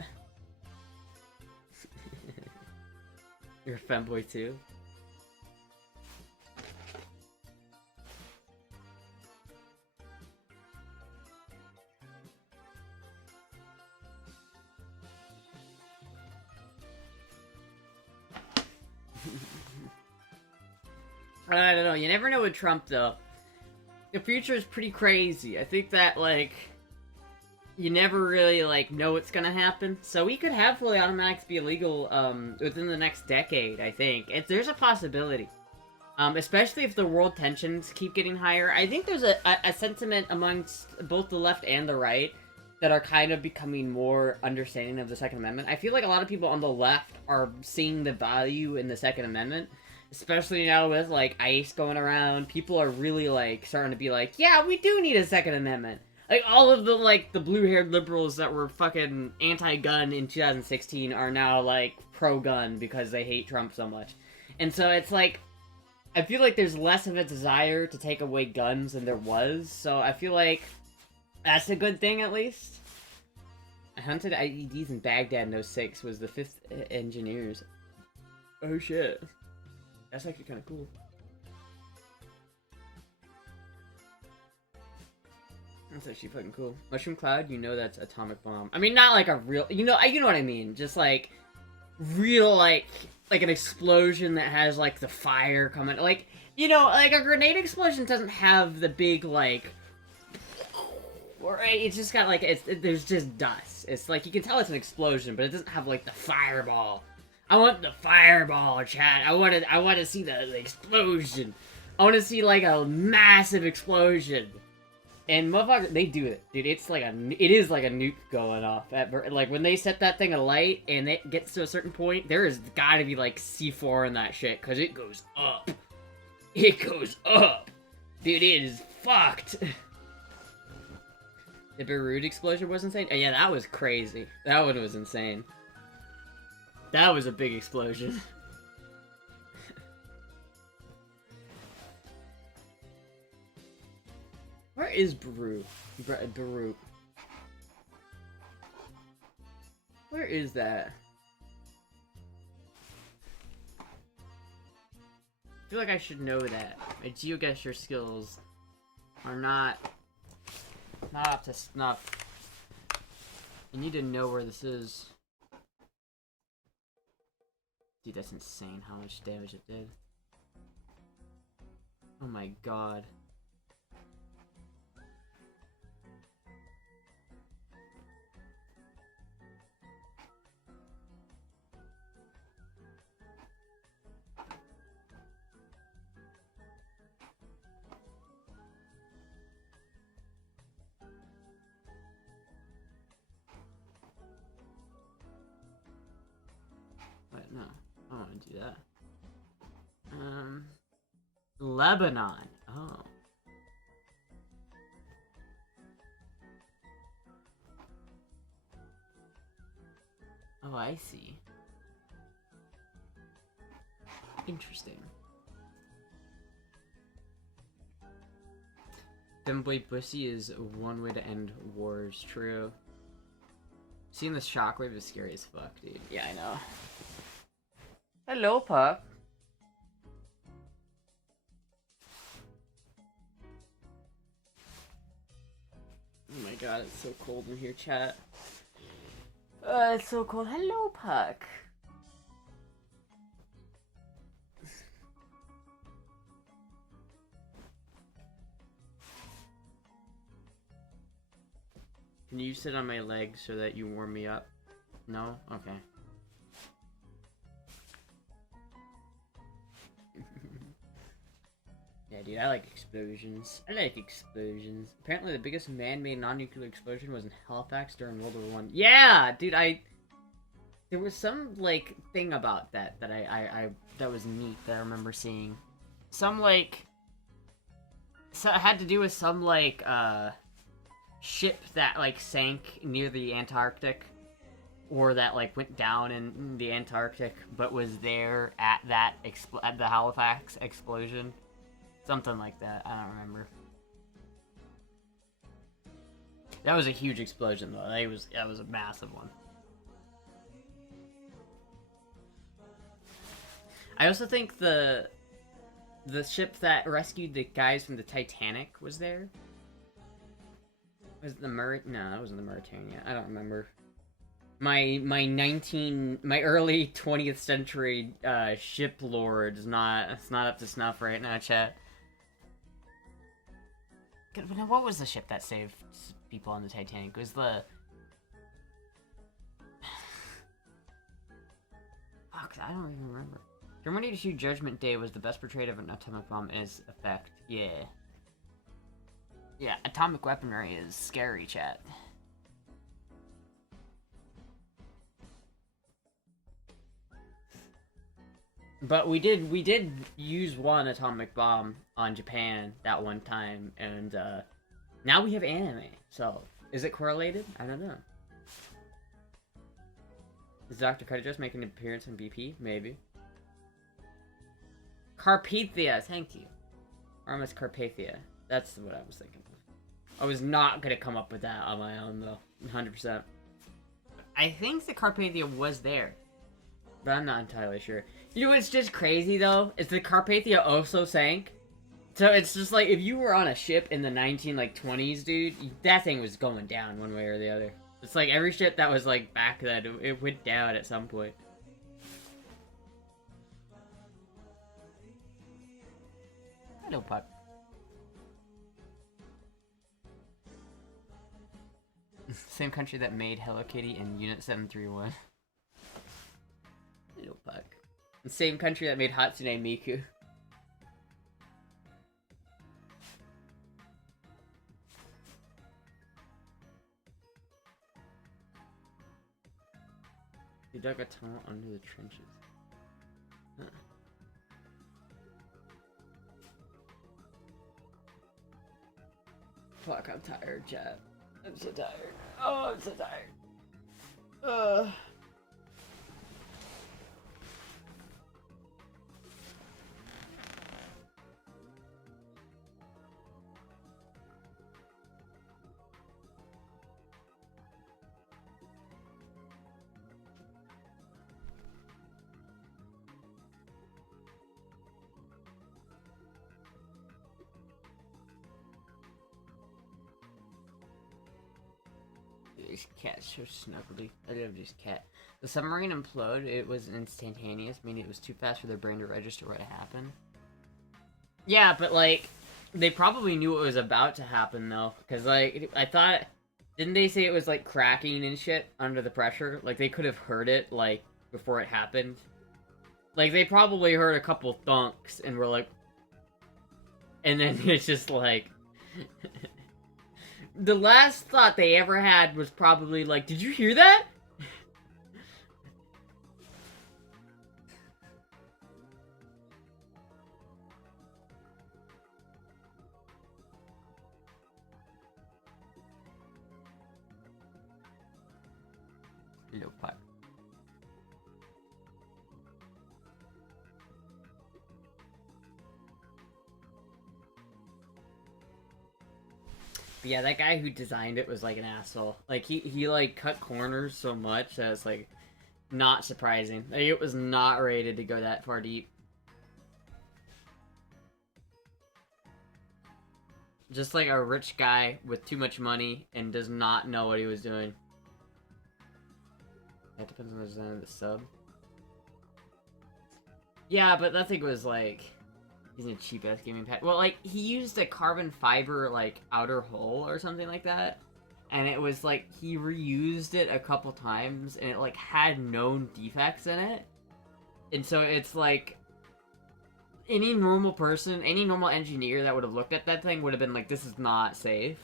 You're a femboy, too? I don't know, you never know with Trump, though. The future is pretty crazy. I think that, like, you never really, like, know what's gonna happen. So we could have fully automatics be illegal, within the next decade, I think. There's a possibility. Especially if the world tensions keep getting higher. I think there's a sentiment amongst both the left and the right that are kind of becoming more understanding of the Second Amendment. I feel like a lot of people on the left are seeing the value in the Second Amendment. Especially now with, like, ICE going around, people are really, like, starting to be like, yeah, we do need a Second Amendment. Like, all of the, like, the blue-haired liberals that were fucking anti-gun in 2016 are now, like, pro-gun because they hate Trump so much. And so it's, like, I feel like there's less of a desire to take away guns than there was, so I feel like that's a good thing, at least. I hunted IEDs in Baghdad in '06, was the 5th Engineers. Oh, shit. That's actually kind of cool. That's actually fucking cool. Mushroom cloud, you know that's atomic bomb. I mean, not like a real, you know what I mean. Just like real, like an explosion that has, like, the fire coming, like, you know, like, a grenade explosion doesn't have the big, like, or it's just got, like, there's just dust. It's like, you can tell it's an explosion, but it doesn't have, like, the fireball. I want the fireball, chat. I want to see the explosion. I want to see, like, a massive explosion. And motherfucker, they do it, dude. It is like a nuke going off. Like, when they set that thing alight and it gets to a certain point, there is gotta be, like, C4 in that shit, because it goes up. It goes up. Dude, it is fucked. The Beirut explosion was insane? Oh, yeah, that was crazy. That one was insane. That was a big explosion. Where is Beirut? Beirut. Where is that? I feel like I should know that. My geogesture skills are not up to snuff. I need to know where this is. Dude, that's insane how much damage it did. Oh my god. But no, I don't want to do that. Lebanon. Oh. Oh, I see. Interesting. Femboy pussy is one way to end wars. True. Seeing the shockwave is scary as fuck, dude. Yeah, I know. Hello, pup. Oh my god, it's so cold in here, chat. It's so cold. Hello, Puck. Can you sit on my legs so that you warm me up? No? Okay. Yeah, dude, I like explosions. I like explosions. Apparently the biggest man-made non-nuclear explosion was in Halifax during World War I. Yeah, dude, there was some, like, thing about that I that was neat that I remember seeing. Some, like... So it had to do with some, like, ship that, like, sank near the Antarctic. Or that, like, went down in the Antarctic, but was there at that, at the Halifax explosion. Something like that. I don't remember. That was a huge explosion, though. That was a massive one. I also think the ship that rescued the guys from the Titanic was there. Was it the No, that wasn't the Mauritania. I don't remember. My early 20th century ship lore is not up to snuff right now, chat. What was the ship that saved people on the Titanic? It was the... Fuck, I don't even remember. Terminator 2 Judgment Day was the best portrayal of an atomic bomb in its effect. Yeah. Yeah, atomic weaponry is scary, chat. But we did use one atomic bomb on Japan that one time, and now we have anime. So, is it correlated? I don't know. Is Dr. Cuddy just making an appearance on BP? Maybe. Carpathia, thank you. Armus Carpathia. That's what I was thinking of. I was not gonna come up with that on my own, though. 100%. I think the Carpathia was there, but I'm not entirely sure. You know what's just crazy, though? Is the Carpathia also sank. So it's just like, if you were on a ship in the 1920s, dude, that thing was going down one way or the other. It's like every ship that was, like, back then, it went down at some point. Hello, Puck. Same country that made Hello Kitty in Unit 731. Hello, Puck. The same country that made Hatsune Miku. They dug a tunnel under the trenches. Huh. Fuck, I'm tired, chat. I'm so tired. Oh, I'm so tired. This cat's so snuggly. I love this cat. The submarine imploded. It was instantaneous, meaning it was too fast for their brain to register what happened. Yeah, but like, they probably knew what was about to happen though, because like, I thought, didn't they say it was like cracking and shit under the pressure? Like they could have heard it like before it happened. Like they probably heard a couple thunks and were like, and then it's just like. The last thought they ever had was probably like, did you hear that? Little puck. But yeah, that guy who designed it was like an asshole. Like he like cut corners so much that it's like not surprising. Like it was not rated to go that far deep. Just like a rich guy with too much money and does not know what he was doing. That depends on the design of the sub. Yeah, but that thing was like... He's a cheap-ass gaming pad. Well, like, he used a carbon fiber, like, outer hull or something like that. And it was, like, he reused it a couple times, and it, like, had known defects in it. And so it's, like... Any normal person, any normal engineer that would have looked at that thing would have been like, this is not safe.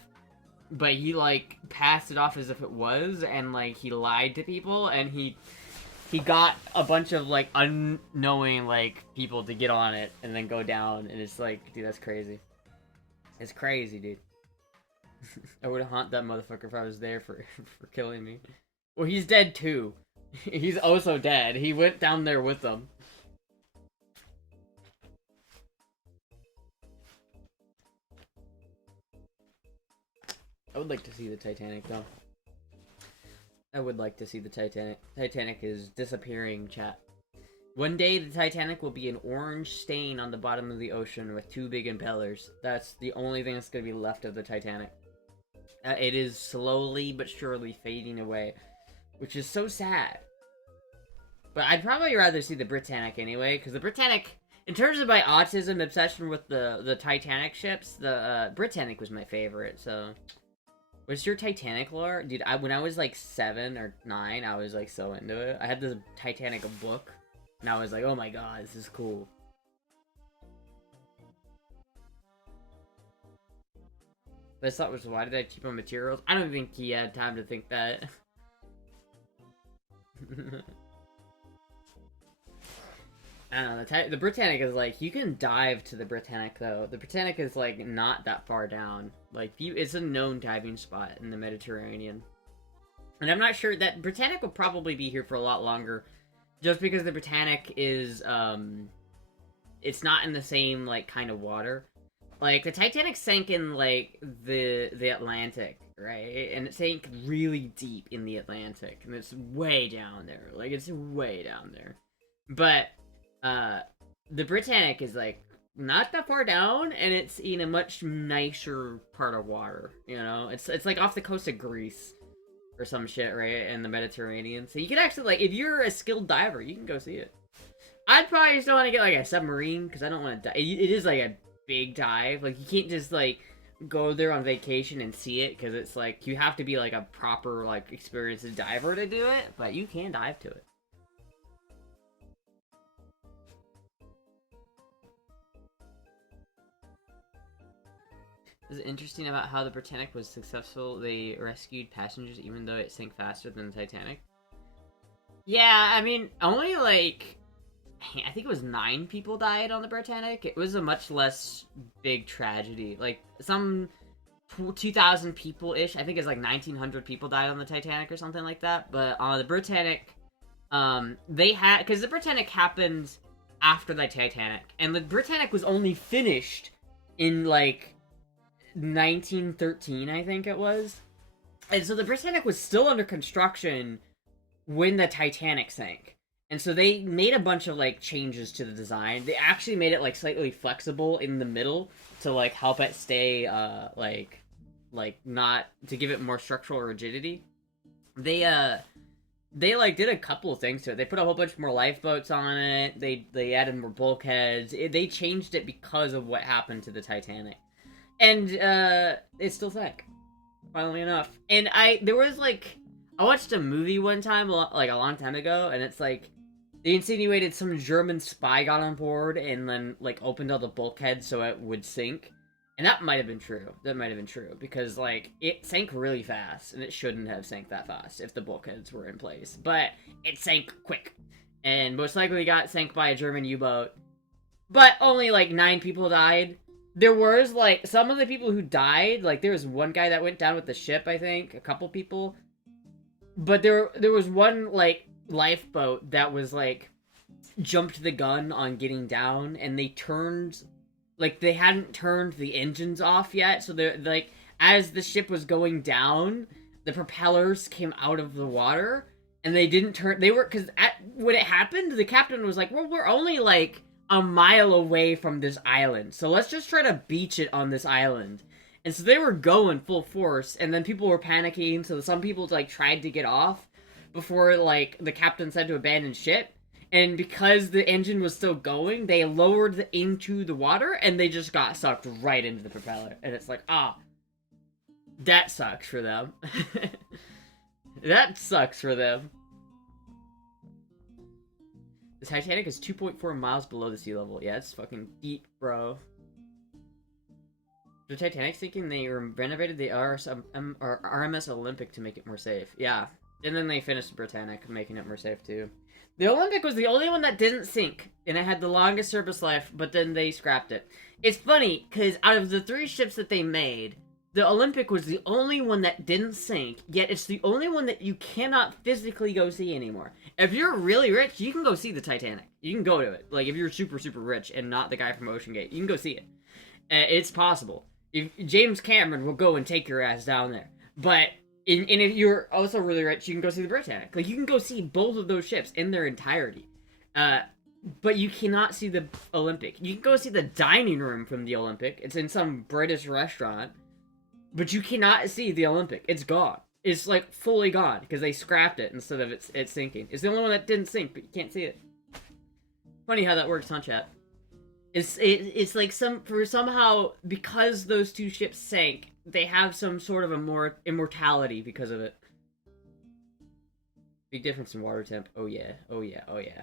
But he, like, passed it off as if it was, and, like, he lied to people, and he got a bunch of, like, unknowing, like, people to get on it and then go down, and it's like, dude, that's crazy. It's crazy, dude. I would haunt that motherfucker if I was there for killing me. Well, he's dead, too. He's also dead. He went down there with them. I would like to see the Titanic, though. I would like to see the Titanic. Titanic is disappearing, chat. One day, the Titanic will be an orange stain on the bottom of the ocean with two big impellers. That's the only thing that's going to be left of the Titanic. It is slowly but surely fading away, which is so sad. But I'd probably rather see the Britannic anyway, because the Britannic, in terms of my autism obsession with the Titanic ships, the Britannic was my favorite, so... What's your Titanic lore? Dude, when I was like 7 or 9, I was like so into it. I had the Titanic book, and I was like, oh my god, this is cool. But I thought was, why did I cheap on materials? I don't think he had time to think that. I don't know, the Britannic is like, you can dive to the Britannic though. The Britannic is like, not that far down. Like, it's a known diving spot in the Mediterranean. And I'm not sure that Britannic will probably be here for a lot longer. Just because the Britannic is, it's not in the same, like, kind of water. Like, the Titanic sank in, like, the Atlantic, right? And it sank really deep in the Atlantic. And it's way down there. Like, it's way down there. But... the Britannic is, like, not that far down, and it's in a much nicer part of water, you know? It's like, off the coast of Greece, or some shit, right? In the Mediterranean. So you can actually, like, if you're a skilled diver, you can go see it. I'd probably still want to get, like, a submarine, because I don't want to die. It is, like, a big dive. Like, you can't just, like, go there on vacation and see it, because it's, like, you have to be, like, a proper, like, experienced diver to do it, but you can dive to it. Is it interesting about how the Britannic was successful? They rescued passengers even though it sank faster than the Titanic? Yeah, I mean, only, like, I think it was 9 people died on the Britannic. It was a much less big tragedy. Like, some 2,000 people-ish. I think it's like 1,900 people died on the Titanic or something like that. But on the Britannic, they had... Because the Britannic happened after the Titanic. And the Britannic was only finished in, like, 1913, I think it was. And so the Britannic was still under construction when the Titanic sank. And so they made a bunch of, like, changes to the design. They actually made it, like, slightly flexible in the middle to, like, help it stay, like, not... to give it more structural rigidity. They, like, did a couple of things to it. They put a whole bunch more lifeboats on it. They added more bulkheads. They changed it because of what happened to the Titanic. And, it still sank. Funnily enough. And there was, like... I watched a movie one time, like, a long time ago, and it's, like... They insinuated some German spy got on board and then, like, opened all the bulkheads so it would sink. And that might have been true. That might have been true. Because, like, it sank really fast, and it shouldn't have sank that fast if the bulkheads were in place. But it sank quick. And most likely got sank by a German U-boat. But only, like, 9 people died. There was, like, some of the people who died, like, there was one guy that went down with the ship, I think. A couple people. But there was one, like, lifeboat that was, like, jumped the gun on getting down, and they turned, like, they hadn't turned the engines off yet, so they're, like, as the ship was going down, the propellers came out of the water, and they didn't turn, because when it happened, the captain was like, well, we're only, like, a mile away from this island, so let's just try to beach it on this island. And so they were going full force, and then people were panicking, so some people, like, tried to get off before, like, the captain said to abandon ship. And because the engine was still going, they lowered into the water, and they just got sucked right into the propeller. And it's like, that sucks for them. That sucks for them. The Titanic is 2.4 miles below the sea level. Yeah, it's fucking deep, bro. The Titanic sinking, they renovated the RMS Olympic to make it more safe. Yeah. And then they finished the Britannic, making it more safe, too. The Olympic was the only one that didn't sink, and it had the longest service life, but then they scrapped it. It's funny, because out of the 3 ships that they made, the Olympic was the only one that didn't sink, yet it's the only one that you cannot physically go see anymore. If you're really rich, you can go see the Titanic. You can go to it. Like, if you're super, super rich and not the guy from Ocean Gate, you can go see it. It's possible. If James Cameron will go and take your ass down there. But, and if you're also really rich, you can go see the Britannic. Like, you can go see both of those ships in their entirety. But you cannot see the Olympic. You can go see the dining room from the Olympic. It's in some British restaurant. But you cannot see the Olympic. It's gone. It's, like, fully gone. Because they scrapped it instead of it sinking. It's the only one that didn't sink, but you can't see it. Funny how that works, huh, chat? It's like somehow, because those 2 ships sank, they have some sort of a more immortality because of it. Big difference in water temp. Oh yeah, oh yeah, oh yeah.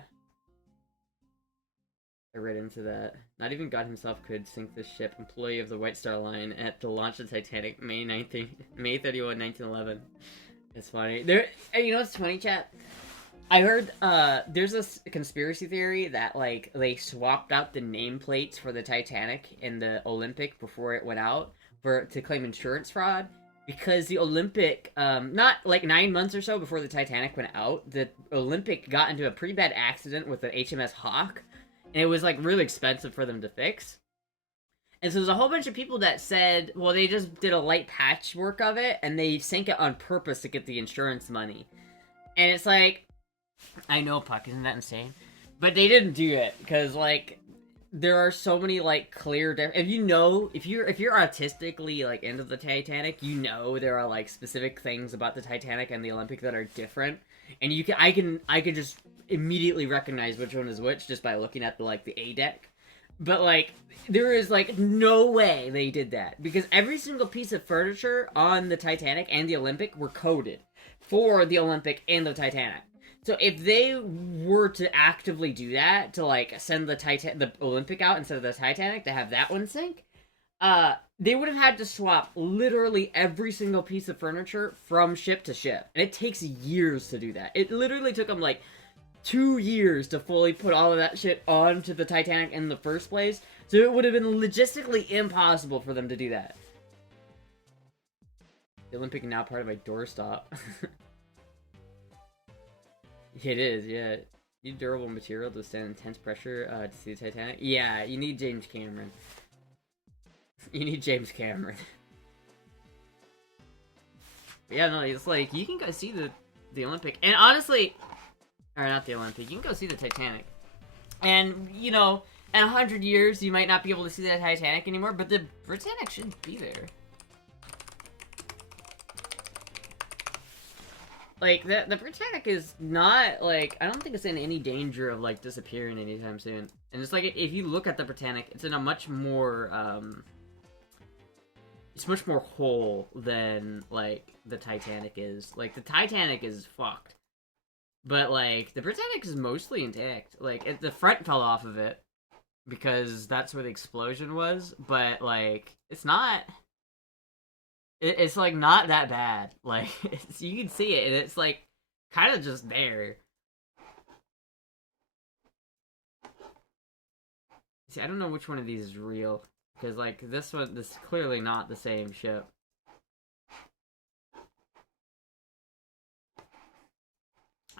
I read into that. Not even God himself could sink this ship. Employee of the White Star Line at the launch of the Titanic, May 31, 1911. It's funny. You know what's funny, chat? I heard, there's this conspiracy theory that, like, they swapped out the nameplates for the Titanic and the Olympic before it went out to claim insurance fraud. Because the Olympic, not, like, 9 months or so before the Titanic went out, the Olympic got into a pretty bad accident with the HMS Hawk. And it was, like, really expensive for them to fix. And so there's a whole bunch of people that said, well, they just did a light patchwork of it, and they sank it on purpose to get the insurance money. And it's like, I know, Puck, isn't that insane? But they didn't do it, because, like, there are so many, like, clear... if you're artistically, like, into the Titanic, you know there are, like, specific things about the Titanic and the Olympic that are different. And I can just immediately recognize which one is which just by looking at, the, like, the A deck. But, like, there is, like, no way they did that. Because every single piece of furniture on the Titanic and the Olympic were coded for the Olympic and the Titanic. So if they were to actively do that, to, like, send the Olympic out instead of the Titanic, to have that one sink, they would have had to swap literally every single piece of furniture from ship to ship. And it takes years to do that. It literally took them, like, 2 years to fully put all of that shit onto the Titanic in the first place. So it would have been logistically impossible for them to do that. The Olympic is now part of my doorstop. It is, yeah. You need durable material to withstand intense pressure to see the Titanic. Yeah, you need James Cameron. You need James Cameron. But yeah, no, it's like, you can go see the Olympic. And honestly, or not the Olympic, you can go see the Titanic. And, you know, in 100 years, you might not be able to see the Titanic anymore, but the Britannic should be there. Like, the Britannic is not, like, I don't think it's in any danger of, like, disappearing anytime soon. And it's like, if you look at the Britannic, it's in a much more, it's much more whole than, like, the Titanic is. Like, the Titanic is fucked. But, like, the Britannic is mostly intact. Like, the front fell off of it, because that's where the explosion was, but, like, it's not... It's, like, not that bad. Like, you can see it, and it's, like, kind of just there. See, I don't know which one of these is real. Because, like, this is clearly not the same ship.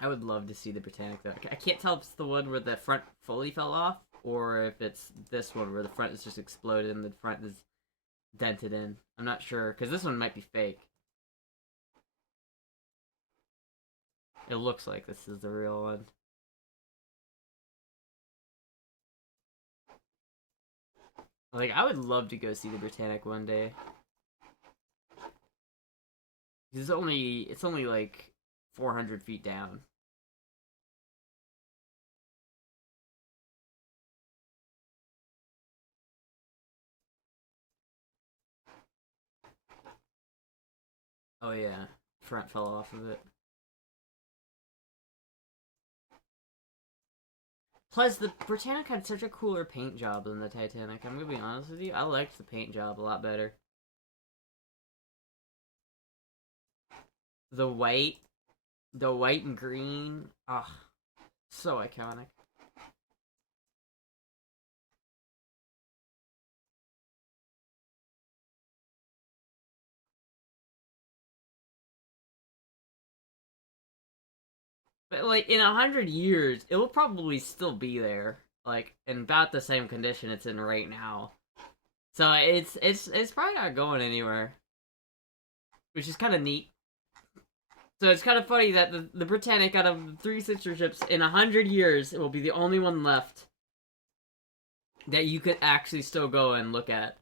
I would love to see the Britannic, though. I can't tell if it's the one where the front fully fell off, or if it's this one where the front is just exploded and the front is dented in. I'm not sure, because this one might be fake. It looks like this is the real one. Like, I would love to go see the Britannic one day. It's only like 400 feet down. Oh yeah, front fell off of it. Plus, the Britannic had such a cooler paint job than the Titanic. I'm gonna be honest with you, I liked the paint job a lot better. The white and green, ah, so iconic. But, like, in 100 years, it will probably still be there. Like, in about the same condition it's in right now. So, it's probably not going anywhere. Which is kind of neat. So, it's kind of funny that the Britannic, out of the 3 sister ships, in 100 years, it will be the only one left that you could actually still go and look at.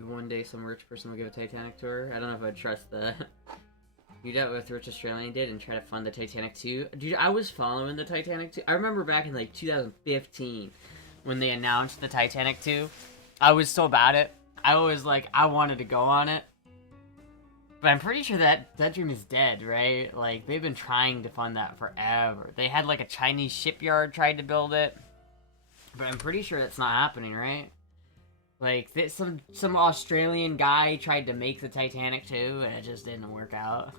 One day some rich person will give a Titanic tour. I don't know if I'd trust the... You do what Rich Australian did and try to fund the Titanic 2. Dude, I was following the Titanic 2. I remember back in, like, 2015 when they announced the Titanic 2. I was so about it. I was like, I wanted to go on it. But I'm pretty sure that dream is dead, right? Like, they've been trying to fund that forever. They had, like, a Chinese shipyard tried to build it. But I'm pretty sure that's not happening, right? Like, some Australian guy tried to make the Titanic too, and it just didn't work out.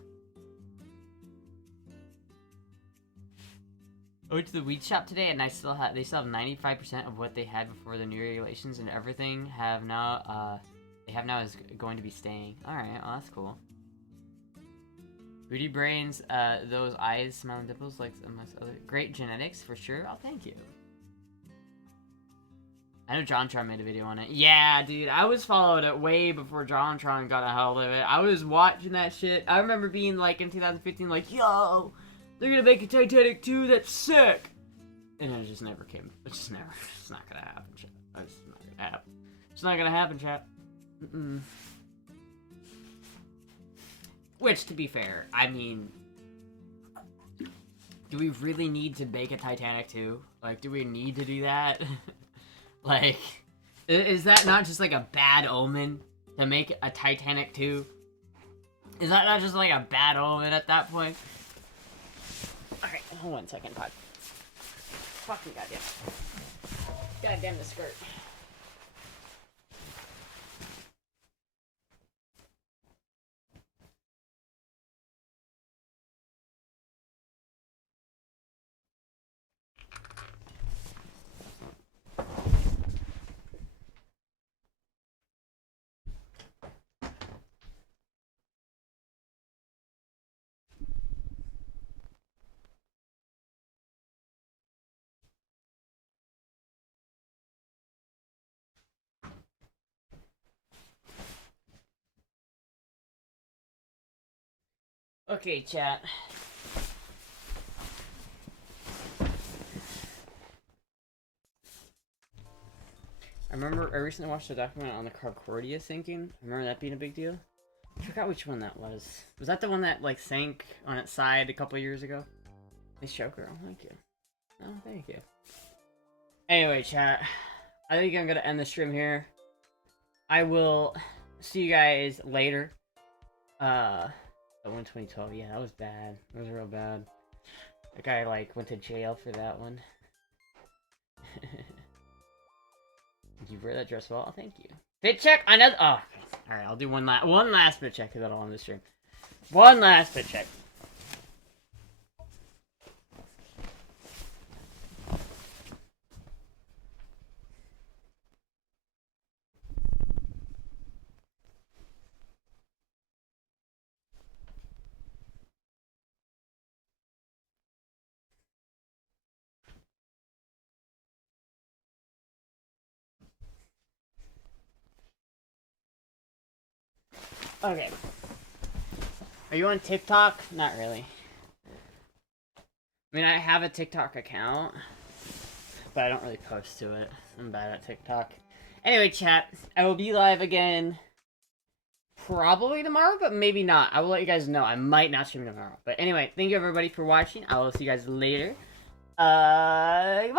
I went to the weed shop today, and they still have 95% of what they had before the new regulations, and everything they have now is going to be staying. All right, well, that's cool. Booty brains, those eyes, smiling dimples, like other great genetics for sure. Oh, thank you. I know JonTron made a video on it. Yeah, dude, I was following it way before JonTron got a hold of it. I was watching that shit. I remember being, like, in 2015, like, yo, they're gonna make a Titanic 2, that's sick! And it just never came. It's just not gonna happen, shit. That's not gonna happen. It's not gonna happen, chat. Which, to be fair, I mean, do we really need to make a Titanic 2? Like, do we need to do that? Like, is that not just like a bad omen to make a Titanic 2? Is that not just like a bad omen at that point? Alright, hold on 1 second, pod. Fucking goddamn. Goddamn the skirt. Okay, chat. I recently watched a document on the Concordia sinking. I remember that being a big deal. I forgot which one that was. Was that the one that, like, sank on its side a couple years ago? Nice show, girl. Thank you. Oh, thank you. Anyway, chat. I think I'm gonna end the stream here. I will see you guys later. That one 2012, yeah, that was bad. That was real bad. That guy, like, went to jail for that one. You wear that dress well? Thank you. Fit check? Another. Oh, alright, I'll do one last fit check because I don't want to stream. One last fit check. Okay. Are you on TikTok? Not really. I mean, I have a TikTok account, but I don't really post to it. I'm bad at TikTok. Anyway, chat, I will be live again probably tomorrow, but maybe not. I will let you guys know. I might not stream tomorrow. But anyway, thank you everybody for watching. I will see you guys later. Bye!